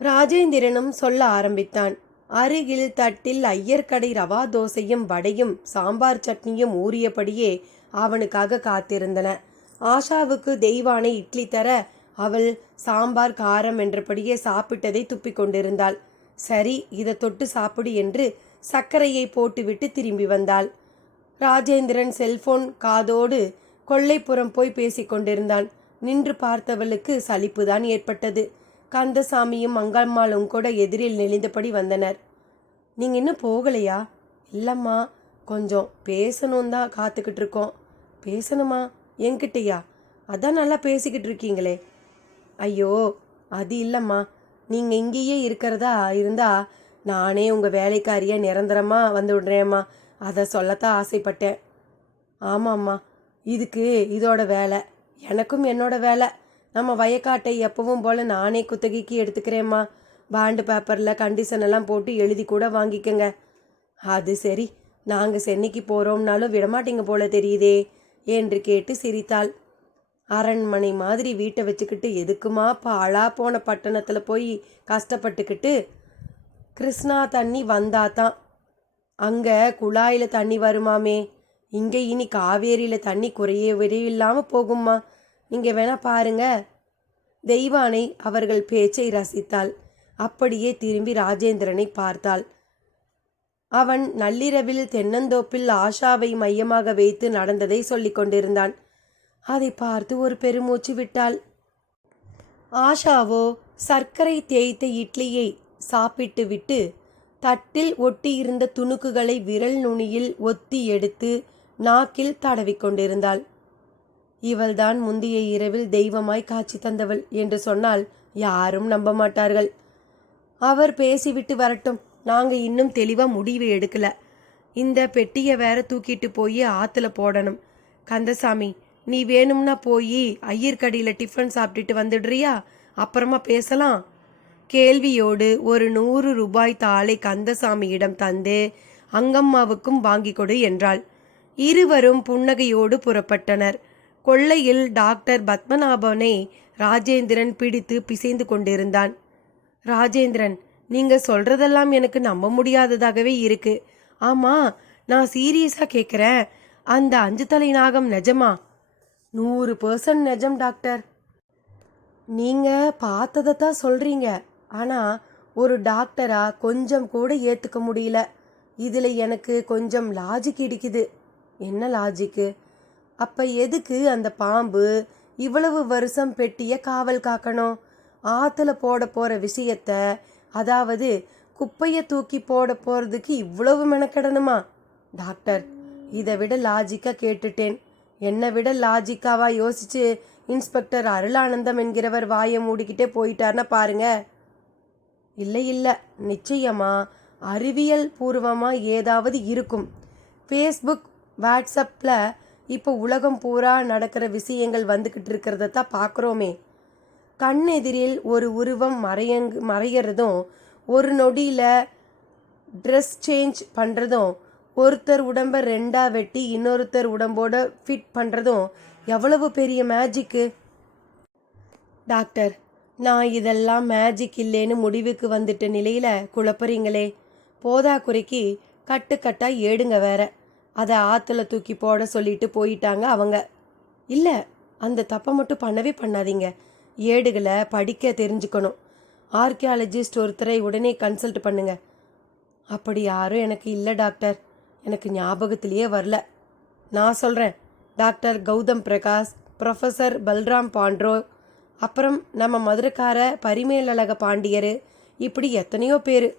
ராஜேந்திரனும் சொல்ல ஆரம்பித்தான். அருகில் தட்டில் ஐயர்கடை ரவா தோசையும் வடையும் சாம்பார் சட்னியும் ஊறியபடியே அவனுக்காக காத்திருந்தன. ஆஷாவுக்கு தெய்வானை இட்லி தர அவள் சாம்பார் காரம் என்றபடியே சாப்பிட்டதை துப்பிக் கொண்டிருந்தாள். சரி, இதை தொட்டு சாப்பிடு என்று சர்க்கரையை போட்டுவிட்டு திரும்பி வந்தாள். ராஜேந்திரன் செல்போன் காதோடு கொல்லைப்புறம் போய் பேசிக்கொண்டிருந்தான். நின்று பார்த்தவளுக்கு சலிப்புதான் ஏற்பட்டது. கந்தசாமியும் மங்கம்மாளும் கூட எதிரில் நெளிந்தபடி வந்தனர். நீங்கள் இன்னும் போகலையா? இல்லைம்மா, கொஞ்சம் பேசணும் தான் காத்துக்கிட்டு இருக்கோம். பேசணுமா? என்கிட்டயா? அதான் நல்லா பேசிக்கிட்டு இருக்கீங்களே. ஐயோ, அது இல்லைம்மா, நீங்கள் இங்கேயே இருக்கிறதா இருந்தா நானே உங்கள் வேலைக்காரியை நிரந்தரமாக வந்து விடுறேம்மா, அதை சொல்லத்தான் ஆசைப்பட்டேன். ஆமாம்மா, இதுக்கு இதோட வேலை, எனக்கும் என்னோட வேலை. நம்ம வயக்காட்டை எப்பவும் போல் நானே குத்தகைக்கு எடுத்துக்கிறேம்மா. பாண்டு பேப்பரில் கண்டிஷன் எல்லாம் போட்டு எழுதி கூட வாங்கிக்கங்க. அது சரி, நாங்கள் சென்னைக்கு போகிறோம்னாலும் விடமாட்டீங்க போல தெரியுதே என்று கேட்டு சிரித்தாள். அரண்மனை மாதிரி வீட்டை வச்சுக்கிட்டு எதுக்குமா பாழா போன பட்டணத்தில் போய் கஷ்டப்பட்டுக்கிட்டு? கிருஷ்ணா தண்ணி வந்தாதான் அங்கே குழாயில் தண்ணி வருமாமே. இங்கே இனி காவேரியில் தண்ணி குறைய விரைவில்லாமல் போகும்மா. நீங்கள் வேணா பாருங்க. தெய்வானை அவர்கள் பேச்சை ரசித்தாள். அப்படியே திரும்பி ராஜேந்திரனை பார்த்தாள். அவன் நள்ளிரவில் தென்னந்தோப்பில் ஆஷாவை மையமாக வைத்து நடந்ததை சொல்லி கொண்டிருந்தான். அதை பார்த்து ஒரு பெருமூச்சு விட்டாள். ஆஷாவோ சர்க்கரை தேய்த்த இட்லியை சாப்பிட்டு விட்டு தட்டில் ஒட்டியிருந்த துணுக்குகளை விரல் நுனியில் ஒத்தி எடுத்து நாக்கில் தடவிக்கொண்டிருந்தாள். இவள்தான் முந்தைய இரவில் தெய்வமாய் காட்சி தந்தவள் என்று சொன்னால் யாரும் நம்ப மாட்டார்கள். அவர் பேசிவிட்டு வரட்டும், நாங்கள் இன்னும் தெளிவாக முடிவு எடுக்கல. இந்த பெட்டியை வேற தூக்கிட்டு போய் ஆற்றுல போடணும். கந்தசாமி, நீ வேணும்னா போய் ஐயர்கடியில் டிஃபன் சாப்பிட்டுட்டு வந்துடுறியா? அப்புறமா பேசலாம். கேள்வியோடு ஒரு 100 ரூபாய் தாளை கந்தசாமியிடம் தந்து அங்கம்மாவுக்கும் வாங்கி கொடு என்றாள். இருவரும் புன்னகையோடு புறப்பட்டனர். கொள்ளையில் டாக்டர் பத்மநாபனை ராஜேந்திரன் பிடித்து பிசைந்து கொண்டிருந்தான். ராஜேந்திரன், நீங்கள் சொல்கிறதெல்லாம் எனக்கு நம்ப முடியாததாகவே இருக்கு. ஆமாம், நான் சீரியஸாக கேட்குறேன். அந்த 5 தலை நாகம் நிஜமா? 100% நிஜம் டாக்டர். நீங்க பார்த்ததை தான் சொல்றீங்க. ஆனா ஒரு டாக்டரா கொஞ்சம் கூட ஏத்துக்க முடியல. இதுல எனக்கு கொஞ்சம் லாஜிக் இடிக்குது. என்ன லாஜிக்கு? அப்ப எதுக்கு அந்த பாம்பு இவ்வளவு வருஷம் பெட்டிய காவல் காக்கணும்? ஆத்துல போட போற விஷயத்த, அதாவது குப்பைய தூக்கி போட போறதுக்கு இவ்வளவு மெனக்கெடணுமா? டாக்டர், இதை விட லாஜிக்கா கேட்டுட்டேன். என்னை விட லாஜிக்காவா யோசிச்சு இன்ஸ்பெக்டர் அருளானந்தம் என்கிறவர் வாயை மூடிக்கிட்டே போயிட்டார்னா பாருங்க. இல்லை இல்லை, நிச்சயமா அறிவியல் பூர்வமா ஏதாவது இருக்கும். ஃபேஸ்புக், வாட்ஸ்அப்பில் இப்போ உலகம் பூரா நடக்கிற விஷயங்கள் வந்துக்கிட்டு இருக்கிறத தான் பார்க்குறோமே. கண்ணெதிரில் ஒரு உருவம் மறையிறதும், ஒரு நொடியில் ட்ரெஸ் சேஞ்ச் பண்ணுறதும், ஒருத்தர் உடம்பை ரெண்டாக வெட்டி இன்னொருத்தர் உடம்போட ஃபிட் பண்ணுறதும் எவ்வளவு பெரிய மேஜிக்கு. டாக்டர், நான் இதெல்லாம் மேஜிக் இல்லைன்னு முடிவுக்கு வந்துட்ட நிலையில் குழப்பறீங்களே. போதாக்குறைக்கு கட்டுக்கட்டாக ஏடுங்க வேற. அதை ஆற்றுல தூக்கி போட சொல்லிட்டு போயிட்டாங்க அவங்க. இல்லை, அந்த தப்பை மட்டும் பண்ணவே பண்ணாதீங்க. ஏடுகளை படிக்க தெரிஞ்சுக்கணும். ஆர்கியாலஜிஸ்ட் ஒருத்தரை உடனே கன்சல்ட் பண்ணுங்க. அப்படி யாரும் எனக்கு இல்லை டாக்டர். எனக்கு ஞாபகத்திலேயே வரல. நான் சொல்கிறேன், டாக்டர் கௌதம் பிரகாஷ், ப்ரொஃபஸர் பல்ராம் பாண்ட்ரோ, அப்புறம் நம்ம மதுரைக்கார பரிமேலழக பாண்டியர், இப்படி எத்தனையோ பேர்.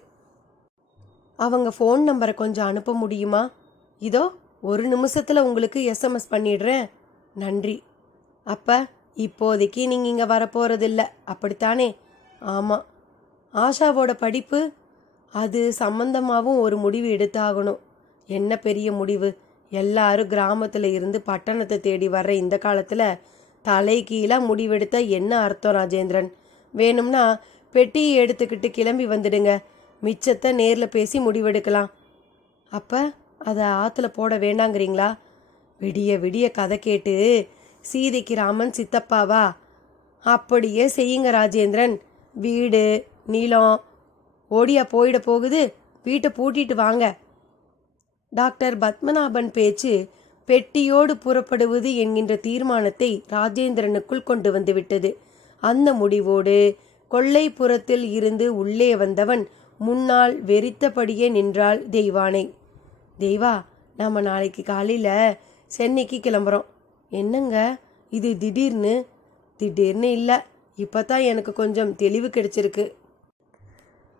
அவங்க ஃபோன் நம்பரை கொஞ்சம் அனுப்ப முடியுமா? இதோ ஒரு நிமிஷத்தில் உங்களுக்கு எஸ்எம்எஸ் பண்ணிடுறேன். நன்றி. அப்போ இப்போதைக்கு நீங்கள் இங்கே வரப்போகிறதில்ல, அப்படித்தானே? ஆமாம். ஆஷாவோட படிப்பு, அது சம்பந்தமாகவும் ஒரு முடிவு எடுத்தாகணும். என்ன பெரிய முடிவு? எல்லாரும் கிராமத்தில் இருந்து பட்டணத்தை தேடி வர்ற இந்த காலத்தில் தலை கீழாக முடிவெடுத்த என்ன அர்த்தம் ராஜேந்திரன்? வேணும்னா பெட்டியை எடுத்துக்கிட்டு கிளம்பி வந்துடுங்க. மிச்சத்தை நேரில் பேசி முடிவெடுக்கலாம். அப்போ அதை ஆற்றுல போட வேண்டாங்கிறீங்களா? விடிய விடிய கதை கேட்டு சீதைக்கு ராமன் சித்தப்பாவா? அப்படியே செய்யுங்க ராஜேந்திரன். வீடு நீளம் ஓடியா போயிட போகுது. வீட்டை பூட்டிட்டு வாங்க. டாக்டர் பத்மநாபன் பேச்சு பெட்டியோடு புறப்படுவது என்கின்ற தீர்மானத்தை ராஜேந்திரனுக்குள் கொண்டு வந்துவிட்டது. அந்த முடிவோடு கொல்லைப்புறத்தில் இருந்து உள்ளே வந்தவன் முன்னால் வெறித்தபடியே நின்றாள் தெய்வானை. தெய்வா, நம்ம நாளைக்கு காலையில் சென்னைக்கு கிளம்புறோம். என்னங்க இது திடீர்னு? திடீர்னு இல்லை, இப்போ தான் எனக்கு கொஞ்சம் தெளிவு கிடைச்சிருக்கு.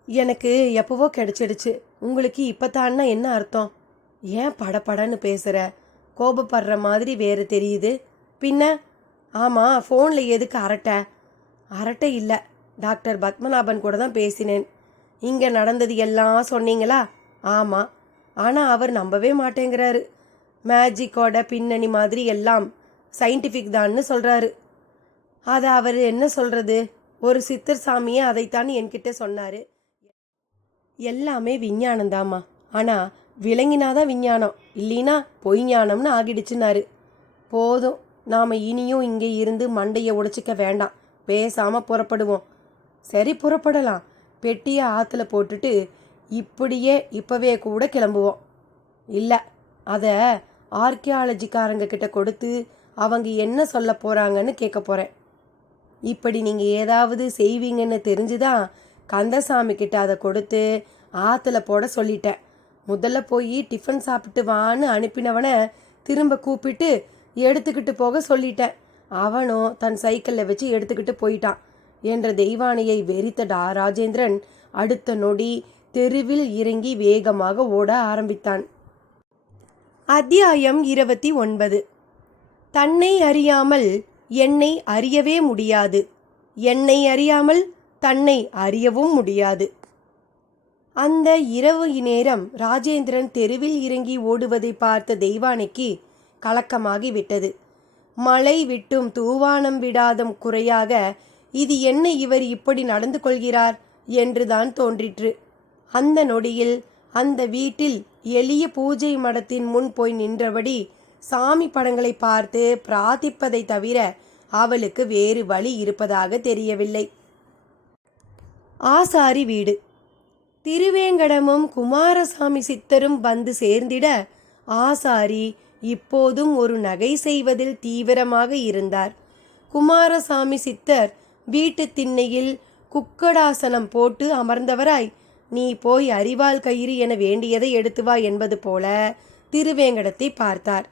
எனக்கு எப்போவோ கிடைச்சிடுச்சு. உங்களுக்கு இப்போ தான்னா என்ன அர்த்தம்? ஏன் படபடன்னு பேசுகிற? கோபப்படுற மாதிரி வேறு தெரியுது. பின்ன? ஆமாம், ஃபோனில் எதுக்கு அரட்டை? அரட்டை இல்லை, டாக்டர் பத்மநாபன் கூட தான் பேசினேன். இங்கே நடந்தது எல்லாம் சொன்னீங்களா? ஆமாம். ஆனால் அவர் நம்பவே மாட்டேங்கிறாரு. மேஜிக்கோட பின்னணி மாதிரி எல்லாம் சயின்டிஃபிக் தான்னு சொல்கிறாரு. அதை அவர் என்ன சொல்கிறது? ஒரு சித்தர் சாமியே அதைத்தான் என்கிட்ட சொன்னார். எல்லாமே விஞ்ஞானந்தாம்மா, ஆனால் விளங்கினாதான் விஞ்ஞானம், இல்லைனா பொய் ஞானம்னு ஆகிடுச்சுன்னாரு. போதும், நாம் இனியும் இங்கே இருந்து மண்டையை உடைச்சிக்க வேண்டாம். பேசாமல் புறப்படுவோம். சரி, புறப்படலாம். பெட்டியை ஆற்றுல போட்டுட்டு இப்போவே கூட கிளம்புவோம். இல்லை, அதை ஆர்கியாலஜிக்காரங்க கிட்ட கொடுத்து அவங்க என்ன சொல்ல போகிறாங்கன்னு கேட்க போகிறேன். இப்படி நீங்கள் ஏதாவது செய்வீங்கன்னு தெரிஞ்சுதான் கந்தசாமி கிட்ட அதை கொடுத்து ஆற்றுல போட சொல்லிட்டேன். முதல்ல போய் டிஃபன் சாப்பிட்டு வான்னு அனுப்பினவனை திரும்ப கூப்பிட்டு எடுத்துக்கிட்டு போக சொல்லிட்டேன். அவனும் தன் சைக்கிளில் வச்சு எடுத்துக்கிட்டு போயிட்டான் என்ற தெய்வானையை வெறித்த ராஜேந்திரன் அடுத்த நொடி தெருவில் இறங்கி வேகமாக ஓட ஆரம்பித்தான். அத்தியாயம் 29. தன்னை அறியாமல் என்னை அறியவே முடியாது, என்னை அறியாமல் தன்னை அறியவும் முடியாது. அந்த இரவு நேரம் ராஜேந்திரன் தெருவில் இறங்கி ஓடுவதை பார்த்த தெய்வானைக்கு கலக்கமாகி விட்டது. மழை விட்டும் தூவானம் விடாத குறையாக இது என்ன இவர் இப்படி நடந்து கொள்கிறார் என்றுதான் தோன்றிற்று. அந்த நொடியில் அந்த வீட்டில் எளிய பூஜை மடத்தின் முன் போய் நின்றபடி சாமி படங்களை பார்த்து பிரார்த்திப்பதை தவிர அவளுக்கு வேறு வழி இருப்பதாக தெரியவில்லை. ஆசாரி வீடு. திருவேங்கடமும் குமாரசாமி சித்தரும் வந்து சேர்ந்திட ஆசாரி இப்போதும் ஒரு நகை செய்வதில் தீவிரமாக இருந்தார். குமாரசாமி சித்தர் வீட்டு திண்ணையில் குக்கடாசனம் போட்டு அமர்ந்தவராய், நீ போய் அரிவாள் கயிறு என வேண்டியதை எடுத்து வா என்பது போல திருவேங்கடத்தை பார்த்தார்.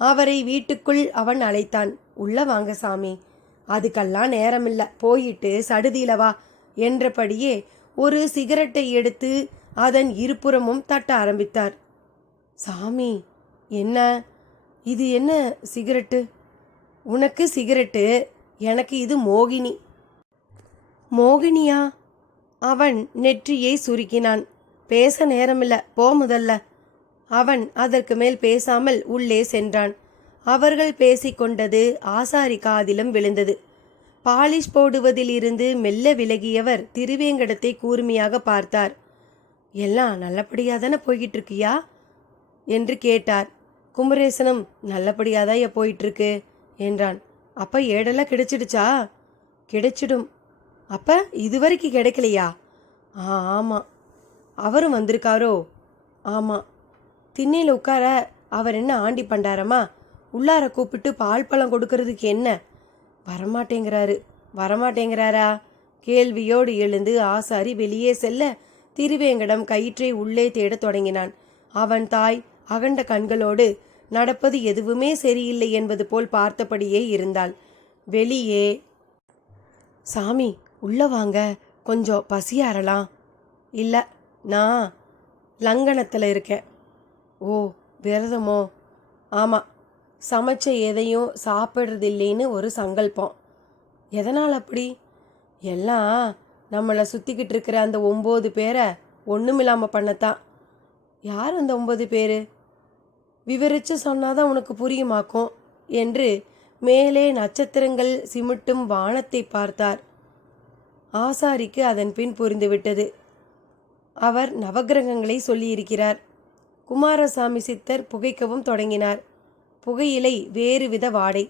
அவரை வீட்டுக்குள் அவன் அழைத்தான். உள்ள வாங்க சாமி. அதுக்கெல்லாம் நேரமில்ல, போயிட்டு சடுதியில வா என்றபடியே ஒரு சிகரெட்டை எடுத்து அதன் இருபுறமும் தட்ட ஆரம்பித்தார். சாமி, என்ன இது? என்ன சிகரெட்டு? உனக்கு சிகரெட்டு, எனக்கு இது மோகினி. மோகினியா? அவன் நெற்றியை சுருக்கினான். பேச நேரமில்ல, போ முதல்ல. அவன் அதற்கு மேல் பேசாமல் உள்ளே சென்றான். அவர்கள் பேசிக்கொண்டது ஆசாரி காதிலும் விழுந்தது. பாலிஷ் போடுவதில் இருந்து மெல்ல விலகியவர் திருவேங்கடத்தை கூர்மையாக பார்த்தார். எல்லாம் நல்லபடியாக தானே போய்கிட்டு இருக்கியா என்று கேட்டார். குமரேசனும் நல்லபடியாதான் போயிட்டுருக்கு என்றான். அப்போ ஏடெல்லாம் கிடைச்சிடுச்சா? கிடைச்சிடும். அப்போ இதுவரைக்கும் கிடைக்கலையா? ஆமாம். அவரும் வந்திருக்காரோ? ஆமாம். திண்ணையில் உட்கார அவர் என்ன ஆண்டி பண்டாரமா? உள்ளார கூப்பிட்டு பால் பழம் கொடுக்கறதுக்கு என்ன? வரமாட்டேங்கிறாரு. வரமாட்டேங்கிறாரா? கேள்வியோடு எழுந்து ஆசாரி வெளியே செல்ல திருவேங்கடம் கயிற்றை உள்ளே தேடத் தொடங்கினான். அவன் தாய் அகண்ட கண்களோடு நடப்பது எதுவுமே சரியில்லை என்பது போல் பார்த்தபடியே இருந்தாள். வெளியே, சாமி உள்ள வாங்க, கொஞ்சம் பசியாறலாம். இல்லை, நான் லங்கனத்தில் இருக்கேன். ஓ, விரதமோ? ஆமாம், சமைச்ச எதையும் சாப்பிட்றதில்லைன்னு ஒரு சங்கல்பம். எதனால் அப்படி? எல்லாம் நம்மளை சுற்றிக்கிட்டு இருக்கிற அந்த 9 பேரை ஒன்றுமில்லாமல் பண்ணத்தான். யார் அந்த 9 பேர்? விவரித்து சொன்னாதான் உனக்கு புரியுமாக்கும் என்று மேலே நட்சத்திரங்கள் சிமிட்டும் வானத்தை பார்த்தார். ஆசாரிக்கு அதன் பின் புரிந்துவிட்டது. அவர் நவக்கிரகங்களை சொல்லியிருக்கிறார். குமாரசாமி சித்தர் புகைக்கவும் தொடங்கினார். புகையிலை வேறு வித வாடை.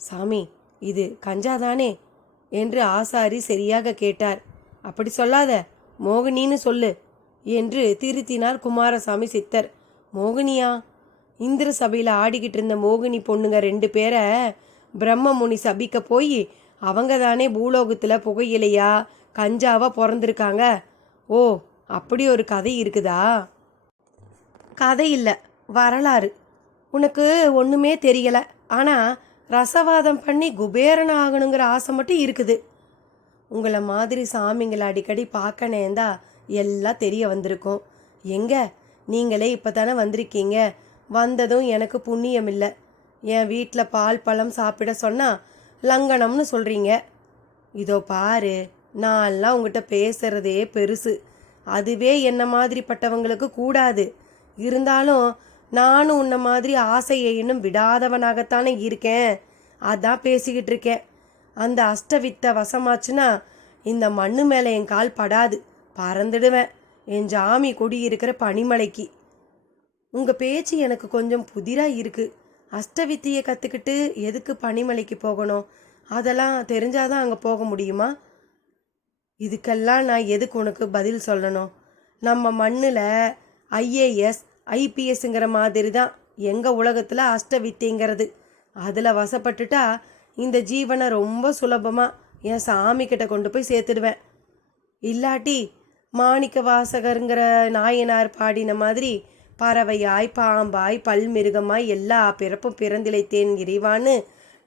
சாமி, இது கஞ்சாதானே என்று ஆசாரி சரியாக கேட்டார். அப்படி சொல்லாத, மோகினின்னு சொல்லு என்று திருத்தினார் குமாரசாமி சித்தர். மோகினியா? இந்திர சபையில் ஆடிக்கிட்டு இருந்த மோகினி பொண்ணுங்க 2 பேரை பிரம்மமுனி சபிக்க போய் அவங்க தானே பூலோகத்தில் புகையிலையா கஞ்சாவா பிறந்திருக்காங்க. ஓ, அப்படி ஒரு கதை இருக்குதா? கதை இல்லை, வரலாறு. உனக்கு ஒன்றுமே தெரியலை. ஆனால் ரசவாதம் பண்ணி குபேரன் ஆகணுங்கிற ஆசை மட்டும் இருக்குது. உங்களை மாதிரி சாமிங்களை அடிக்கடி பார்க்கணேந்தா எல்லாம் தெரிய வந்திருக்கும். எங்கே நீங்களே இப்போ தானே வந்திருக்கீங்க. வந்ததும் எனக்கு புண்ணியம் இல்லை. என் வீட்டில் பால் பழம் சாப்பிட சொன்னால் லங்கனம்னு சொல்கிறீங்க. இதோ பாரு, நான்லாம் உங்கள்கிட்ட பேசுகிறதே பெருசு. அதுவே என்ன மாதிரிப்பட்டவங்களுக்கு கூடாது. இருந்தாலும் நானும் உன்னை மாதிரி ஆசையை இன்னும் விடாதவனாகத்தானே இருக்கேன். அதான் பேசிக்கிட்டு இருக்கேன். அந்த அஷ்டவித்த வசமாச்சுன்னா இந்த மண்ணு மேலே என் கால் படாது, பறந்துடுவேன் என் ஜாமி குடியிருக்கிற பனிமலைக்கு. உங்கள் பேச்சு எனக்கு கொஞ்சம் புதிராக இருக்குது. அஷ்டவித்தியை கற்றுக்கிட்டு எதுக்கு பனிமலைக்கு போகணும்? அதெல்லாம் தெரிஞ்சாதான் அங்கே போக முடியுமா? இதுக்கெல்லாம் நான் எதுக்கு உனக்கு பதில் சொல்லணும்? நம்ம மண்ணில் ஐஏஎஸ் ஐபிஎஸ்ங்கிற மாதிரி தான் எங்கள் உலகத்தில் அஷ்டவித்தைங்கிறது. அதில் வசப்பட்டுட்டா இந்த ஜீவனை ரொம்ப சுலபமாக என் சாமிக்கிட்ட கொண்டு போய் சேர்த்துடுவேன். இல்லாட்டி மாணிக்க வாசகருங்கிற நாயனார் பாடின மாதிரி பறவையாய் பாம்பாய் பல்மிருகமாய் எல்லா பிறப்பும் பிறந்திழைத்தேன் இறைவான்னு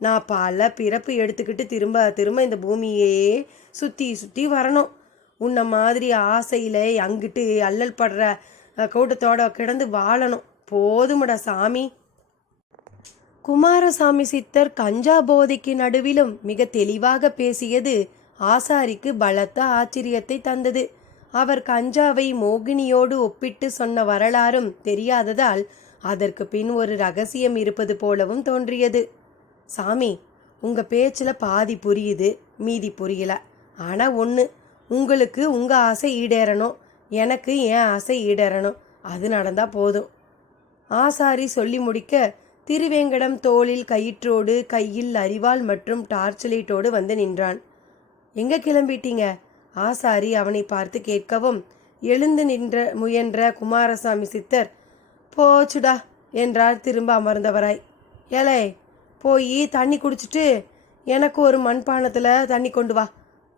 நான் பல பிறப்பு எடுத்துக்கிட்டு திரும்ப திரும்ப இந்த பூமியே சுற்றி சுற்றி வரணும். உன்னை மாதிரி ஆசையில் அங்கிட்டு அல்லல் படுற கூட்டத்தோட கிடந்து வாழணும். போதுமடா சாமி. குமாரசாமி சித்தர் கஞ்சா போதைக்கு நடுவிலும் மிக தெளிவாக பேசியது ஆசாரிக்கு பலத்த ஆச்சரியத்தை தந்தது. அவர் கஞ்சாவை மோகினியோடு ஒப்பிட்டு சொன்ன வரலாறும் தெரியாததால் அதற்கு பின் ஒரு ரகசியம் இருப்பது போலவும் தோன்றியது. சாமி, உங்கள் பேச்சில் பாதி புரியுது, மீதி புரியல. ஆனால் ஒன்று, உங்களுக்கு உங்கள் ஆசை ஈடேறணும், எனக்கு என் ஆசை ஈடேறணும். அது நடந்தால் போதும். ஆசாரி சொல்லி முடிக்க திருவேங்கடம் தோளில் கயிற்றோடு கையில் அரிவாள் மற்றும் டார்ச் லைட்டோடு வந்து நின்றான். எங்கே கிளம்பிட்டீங்க? ஆசாரி அவனை பார்த்து கேட்கவும் எழுந்து முயன்ற குமாரசாமி சித்தர், போச்சுடா என்றார் திரும்ப அமர்ந்தவராய். ஏலே, போய் தண்ணி குடிச்சிட்டு எனக்கு ஒரு மண்பானத்தில் தண்ணி கொண்டு வா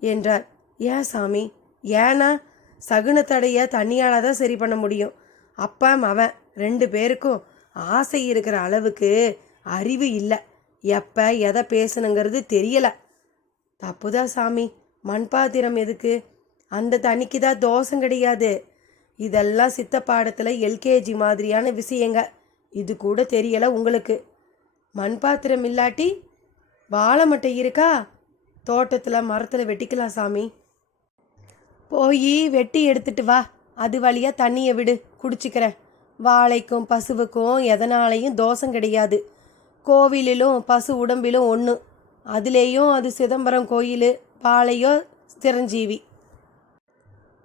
என்றார். ஏன் சாமி? ஏன்னா சகுனத்தடைய தண்ணியால் தான் சரி பண்ண முடியும். அப்பா மவன் 2 பேருக்கும் ஆசை இருக்கிற அளவுக்கு அறிவு இல்லை. எப்போ எதை பேசணுங்கிறது தெரியலை. தப்புதான் சாமி. மண்பாத்திரம் எதுக்கு? அந்த தண்ணிக்கு தான் தோஷம் கிடையாது. இதெல்லாம் சித்த பாடத்தில் எல்கேஜி மாதிரியான விஷயங்க. இது கூட தெரியலை உங்களுக்கு. மண்பாத்திரம் இல்லாட்டி வாழை மட்டை இருக்கா? தோட்டத்தில் மரத்தில் வெட்டிக்கலாம் சாமி. போய் வெட்டி எடுத்துட்டு வா. அது வழியாக தண்ணியை விடு, குடிச்சிக்கிறேன். வாழைக்கும் பசுவுக்கும் எதனாலையும் தோஷம் கிடையாது. கோவிலிலும் பசு உடம்பிலும் ஒன்று. அதுலேயும் அது சிதம்பரம் கோயில், பாளையோ சிரஞ்சீவி.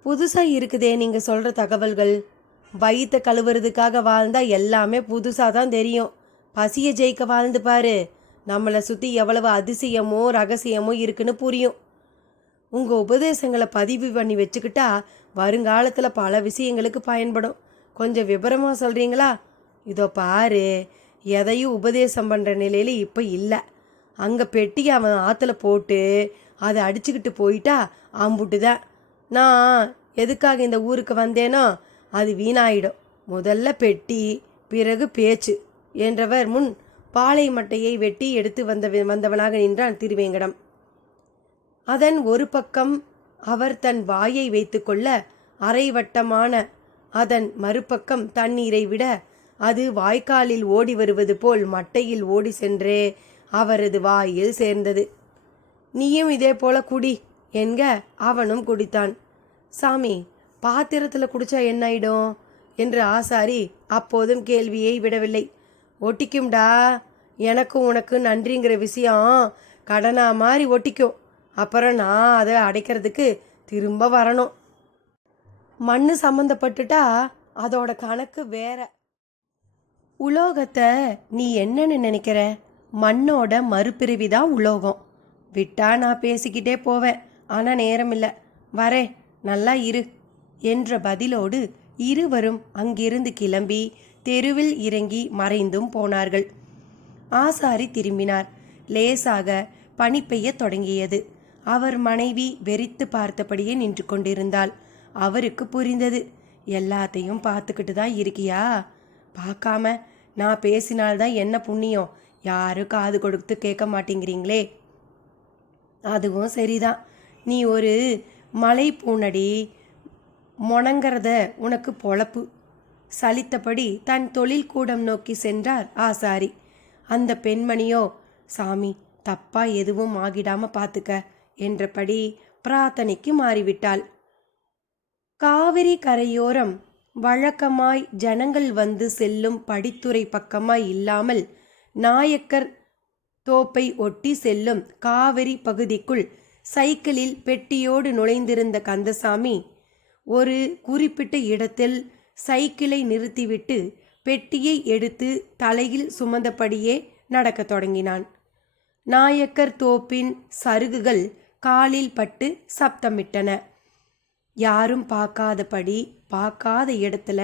புதுசாக இருக்குதே நீங்கள் சொல்கிற தகவல்கள். வயிற்றை கழுவுறதுக்காக வாழ்ந்தால் எல்லாமே புதுசாக தான் தெரியும். பசியை ஜெயிக்க வாழ்ந்து பாரு, நம்மளை சுற்றி எவ்வளவு அதிசயமோ ரகசியமோ இருக்குன்னு புரியும். உங்கள் உபதேசங்களை பதிவு பண்ணி வச்சுக்கிட்டா வருங்காலத்தில் பல விஷயங்களுக்கு பயன்படும். கொஞ்சம் விபரமாக சொல்கிறீங்களா? இதோ பாரு, எதையும் உபதேசம் பண்ணுற நிலையில் இப்போ இல்லை. அங்கே பெட்டி அவன் ஆற்றுல போட்டு அதை அடிச்சுக்கிட்டு போயிட்டா அம்புட்டு தான். நான் எதுக்காக இந்த ஊருக்கு வந்தேனோ அது வீணாயிடும். முதல்ல பெட்டி, பிறகு பேச்சு என்றவர் முன் பாலை மட்டையை வெட்டி எடுத்து வந்தவனாக நின்றான் திருவேங்கடம். அதன் ஒரு பக்கம் அவர் தன் வாயை வைத்துக்கொள்ள அரைவட்டமான, அதன் மறுபக்கம் தண்ணீரை விட அது வாய்க்காலில் ஓடி வருவது போல் மட்டையில் ஓடி சென்றே அவரது வாயில் சேர்ந்தது. நீயும் இதே போல குடி என்க அவனும் குடித்தான். சாமி, பாத்திரத்தில் குடிச்சா என்னாயிடும் என்று ஆசாரி அப்போதும் கேள்வியை விடவில்லை. ஒட்டிக்கும்டா. எனக்கும் உனக்கு நன்றிங்கிற விஷயம் கடனா மாதிரி ஒட்டிக்கும். அப்புறம் நான் அதை அடைக்கிறதுக்கு திரும்ப வரணும். மண்ணு சம்மந்தப்பட்டுட்டா அதோட கணக்கு வேற. உலோகத்தை நீ என்னன்னு நினைக்கிற? மண்ணோட மறுபிறவி தான் உலோகம். விட்டா நான் பேசிக்கிட்டே போவேன், ஆனால் நேரம் இல்லை. வரேன், நல்லா இரு என்ற பதிலோடு இருவரும் அங்கிருந்து கிளம்பி தெருவில் இறங்கி மறைந்தும் போனார்கள். ஆசாரி திரும்பினார். லேசாக பனி பெய்ய தொடங்கியது. அவர் மனைவி வெறித்து பார்த்தபடியே நின்று கொண்டிருந்தாள். அவருக்கு புரிந்தது. எல்லாத்தையும் பார்த்துக்கிட்டு தான் இருக்கியா? பார்க்காம நான் பேசினால்தான் என்ன புண்ணியம்? யாரும் காது கொடுத்து கேட்க மாட்டேங்கிறீங்களே. அதுவும் சரிதான். நீ ஒரு மலை பூனடி, முணங்கிறத உனக்கு பொழப்பு. சலித்தபடி தன் தொழில் கூடம் நோக்கி சென்றார் ஆசாரி. அந்த பெண்மணியோ, சாமி தப்பா எதுவும் ஆகிடாம பார்த்துக்க என்றபடி பிரார்த்தனைக்கு மாறிவிட்டாள். காவிரி கரையோரம் வழக்கமாய் ஜனங்கள் வந்து செல்லும் படித்துறை பக்கமாய் இல்லாமல் நாயக்கர் தோப்பை ஒட்டி செல்லும் காவிரி பகுதிக்குள் சைக்கிளில் பெட்டியோடு நுழைந்திருந்த கந்தசாமி ஒரு குறிப்பிட்ட இடத்தில் சைக்கிளை நிறுத்திவிட்டு பெட்டியை எடுத்து தலையில் சுமந்தபடியே நடக்க தொடங்கினான். நாயக்கர் தோப்பின் சருகுகள் காலில் பட்டு சப்தமிட்டன. யாரும் பார்க்காதபடி பார்க்காத இடத்துல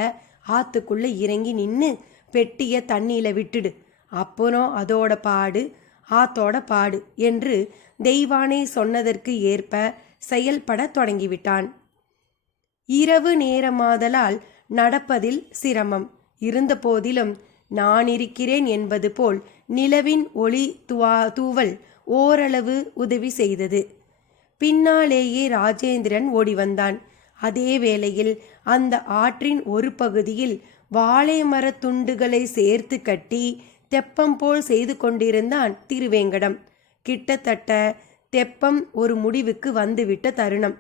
ஆத்துக்குள்ள இறங்கி நின்று பெட்டியை தண்ணியில் விட்டுடு, அப்புறம் அதோட பாடு ஆத்தோட பாடு என்று தெய்வானை சொன்னதற்கு ஏற்ப செயல்பட தொடங்கிவிட்டான். இரவு நேரமாதலால் நடப்பதில் சிரமம் இருந்த போதிலும் நான் இருக்கிறேன் என்பது போல் நிலவின் ஒளி தூவல் ஓரளவு உதவி செய்தது. பின்னாலேயே ராஜேந்திரன் ஓடி வந்தான். அதே வேளையில் அந்த ஆற்றின் ஒரு பகுதியில் வாழை மரத் துண்டுகளை சேர்த்து கட்டி தெப்பம் போல் செய்து கொண்டிருந்தான் திருவேங்கடம். கிட்டத்தட்ட தெப்பம் ஒரு முடிவுக்கு வந்துவிட்ட தருணம்.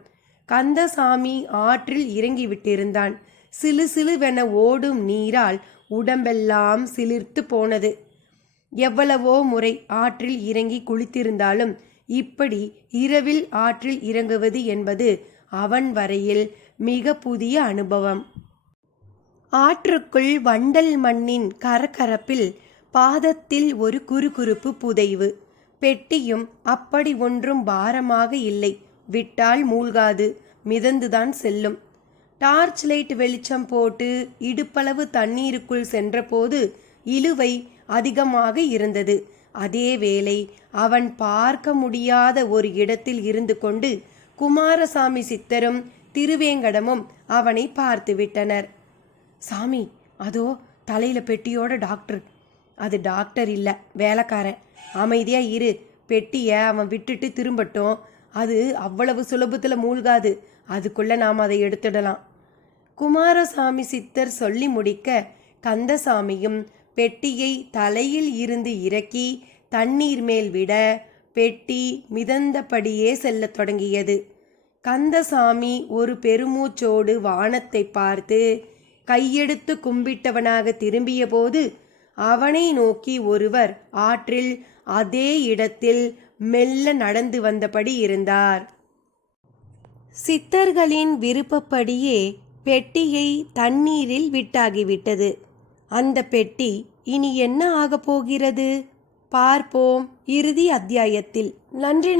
கந்தசாமி ஆற்றில் இறங்கிவிட்டிருந்தான். சிலு சிலுவென ஓடும் நீரால் உடம்பெல்லாம் சிலிர்த்து போனது. எவ்வளவோ முறை ஆற்றில் இறங்கி குளித்திருந்தாலும் இப்படி இரவில் ஆற்றில் இறங்குவது என்பது அவன் வரையில் மிக புதிய அனுபவம். ஆற்றுக்குள் வண்டல் மண்ணின் கரகரப்பில் பாதத்தில் ஒரு குறுகுறுப்பு புதைவு. பெட்டியும் அப்படி ஒன்றும் பாரமாக இல்லை. விட்டால் மூழ்காது, மிதந்துதான் செல்லும். டார்ச் லைட் வெளிச்சம் போட்டு இடுப்பளவு தண்ணீருக்குள் சென்றபோது இழுவை அதிகமாக இருந்தது. அதேவேளை அவன் பார்க்க முடியாத ஒரு இடத்தில் இருந்து கொண்டு குமாரசாமி சித்தரும் திருவேங்கடமும் அவனை பார்த்து விட்டனர். சாமி, அதோ தலையில பெட்டியோட டாக்டர். அது டாக்டர் இல்ல, வேலைக்காரன். அமைதியா இரு, பெட்டிய அவன் விட்டுட்டு திரும்பட்டும். அது அவ்வளவு சுலபத்துல மூழ்காது. அதுக்குள்ள நாம் அதை எடுத்துடலாம். குமாரசாமி சித்தர் சொல்லி முடிக்க கந்தசாமியும் பெட்டியை தலையில் இருந்து இறக்கி தண்ணீர் மேல் விட பெட்டி மிதந்தபடியே செல்லத் தொடங்கியது. கந்தசாமி ஒரு பெருமூச்சோடு வானத்தை பார்த்து கையெடுத்து கும்பிட்டவனாக திரும்பிய போது அவனை நோக்கி ஒருவர் ஆற்றில் அதே இடத்தில் மெல்ல நடந்து வந்தபடி இருந்தார். சித்தர்களின் விருப்பப்படியே பெட்டியை தண்ணீரில் விட்டாகிவிட்டது. அந்த பெட்டி இனி என்ன ஆகப் போகிறது பார்ப்போம் இறுதி அத்தியாயத்தில். நன்றி.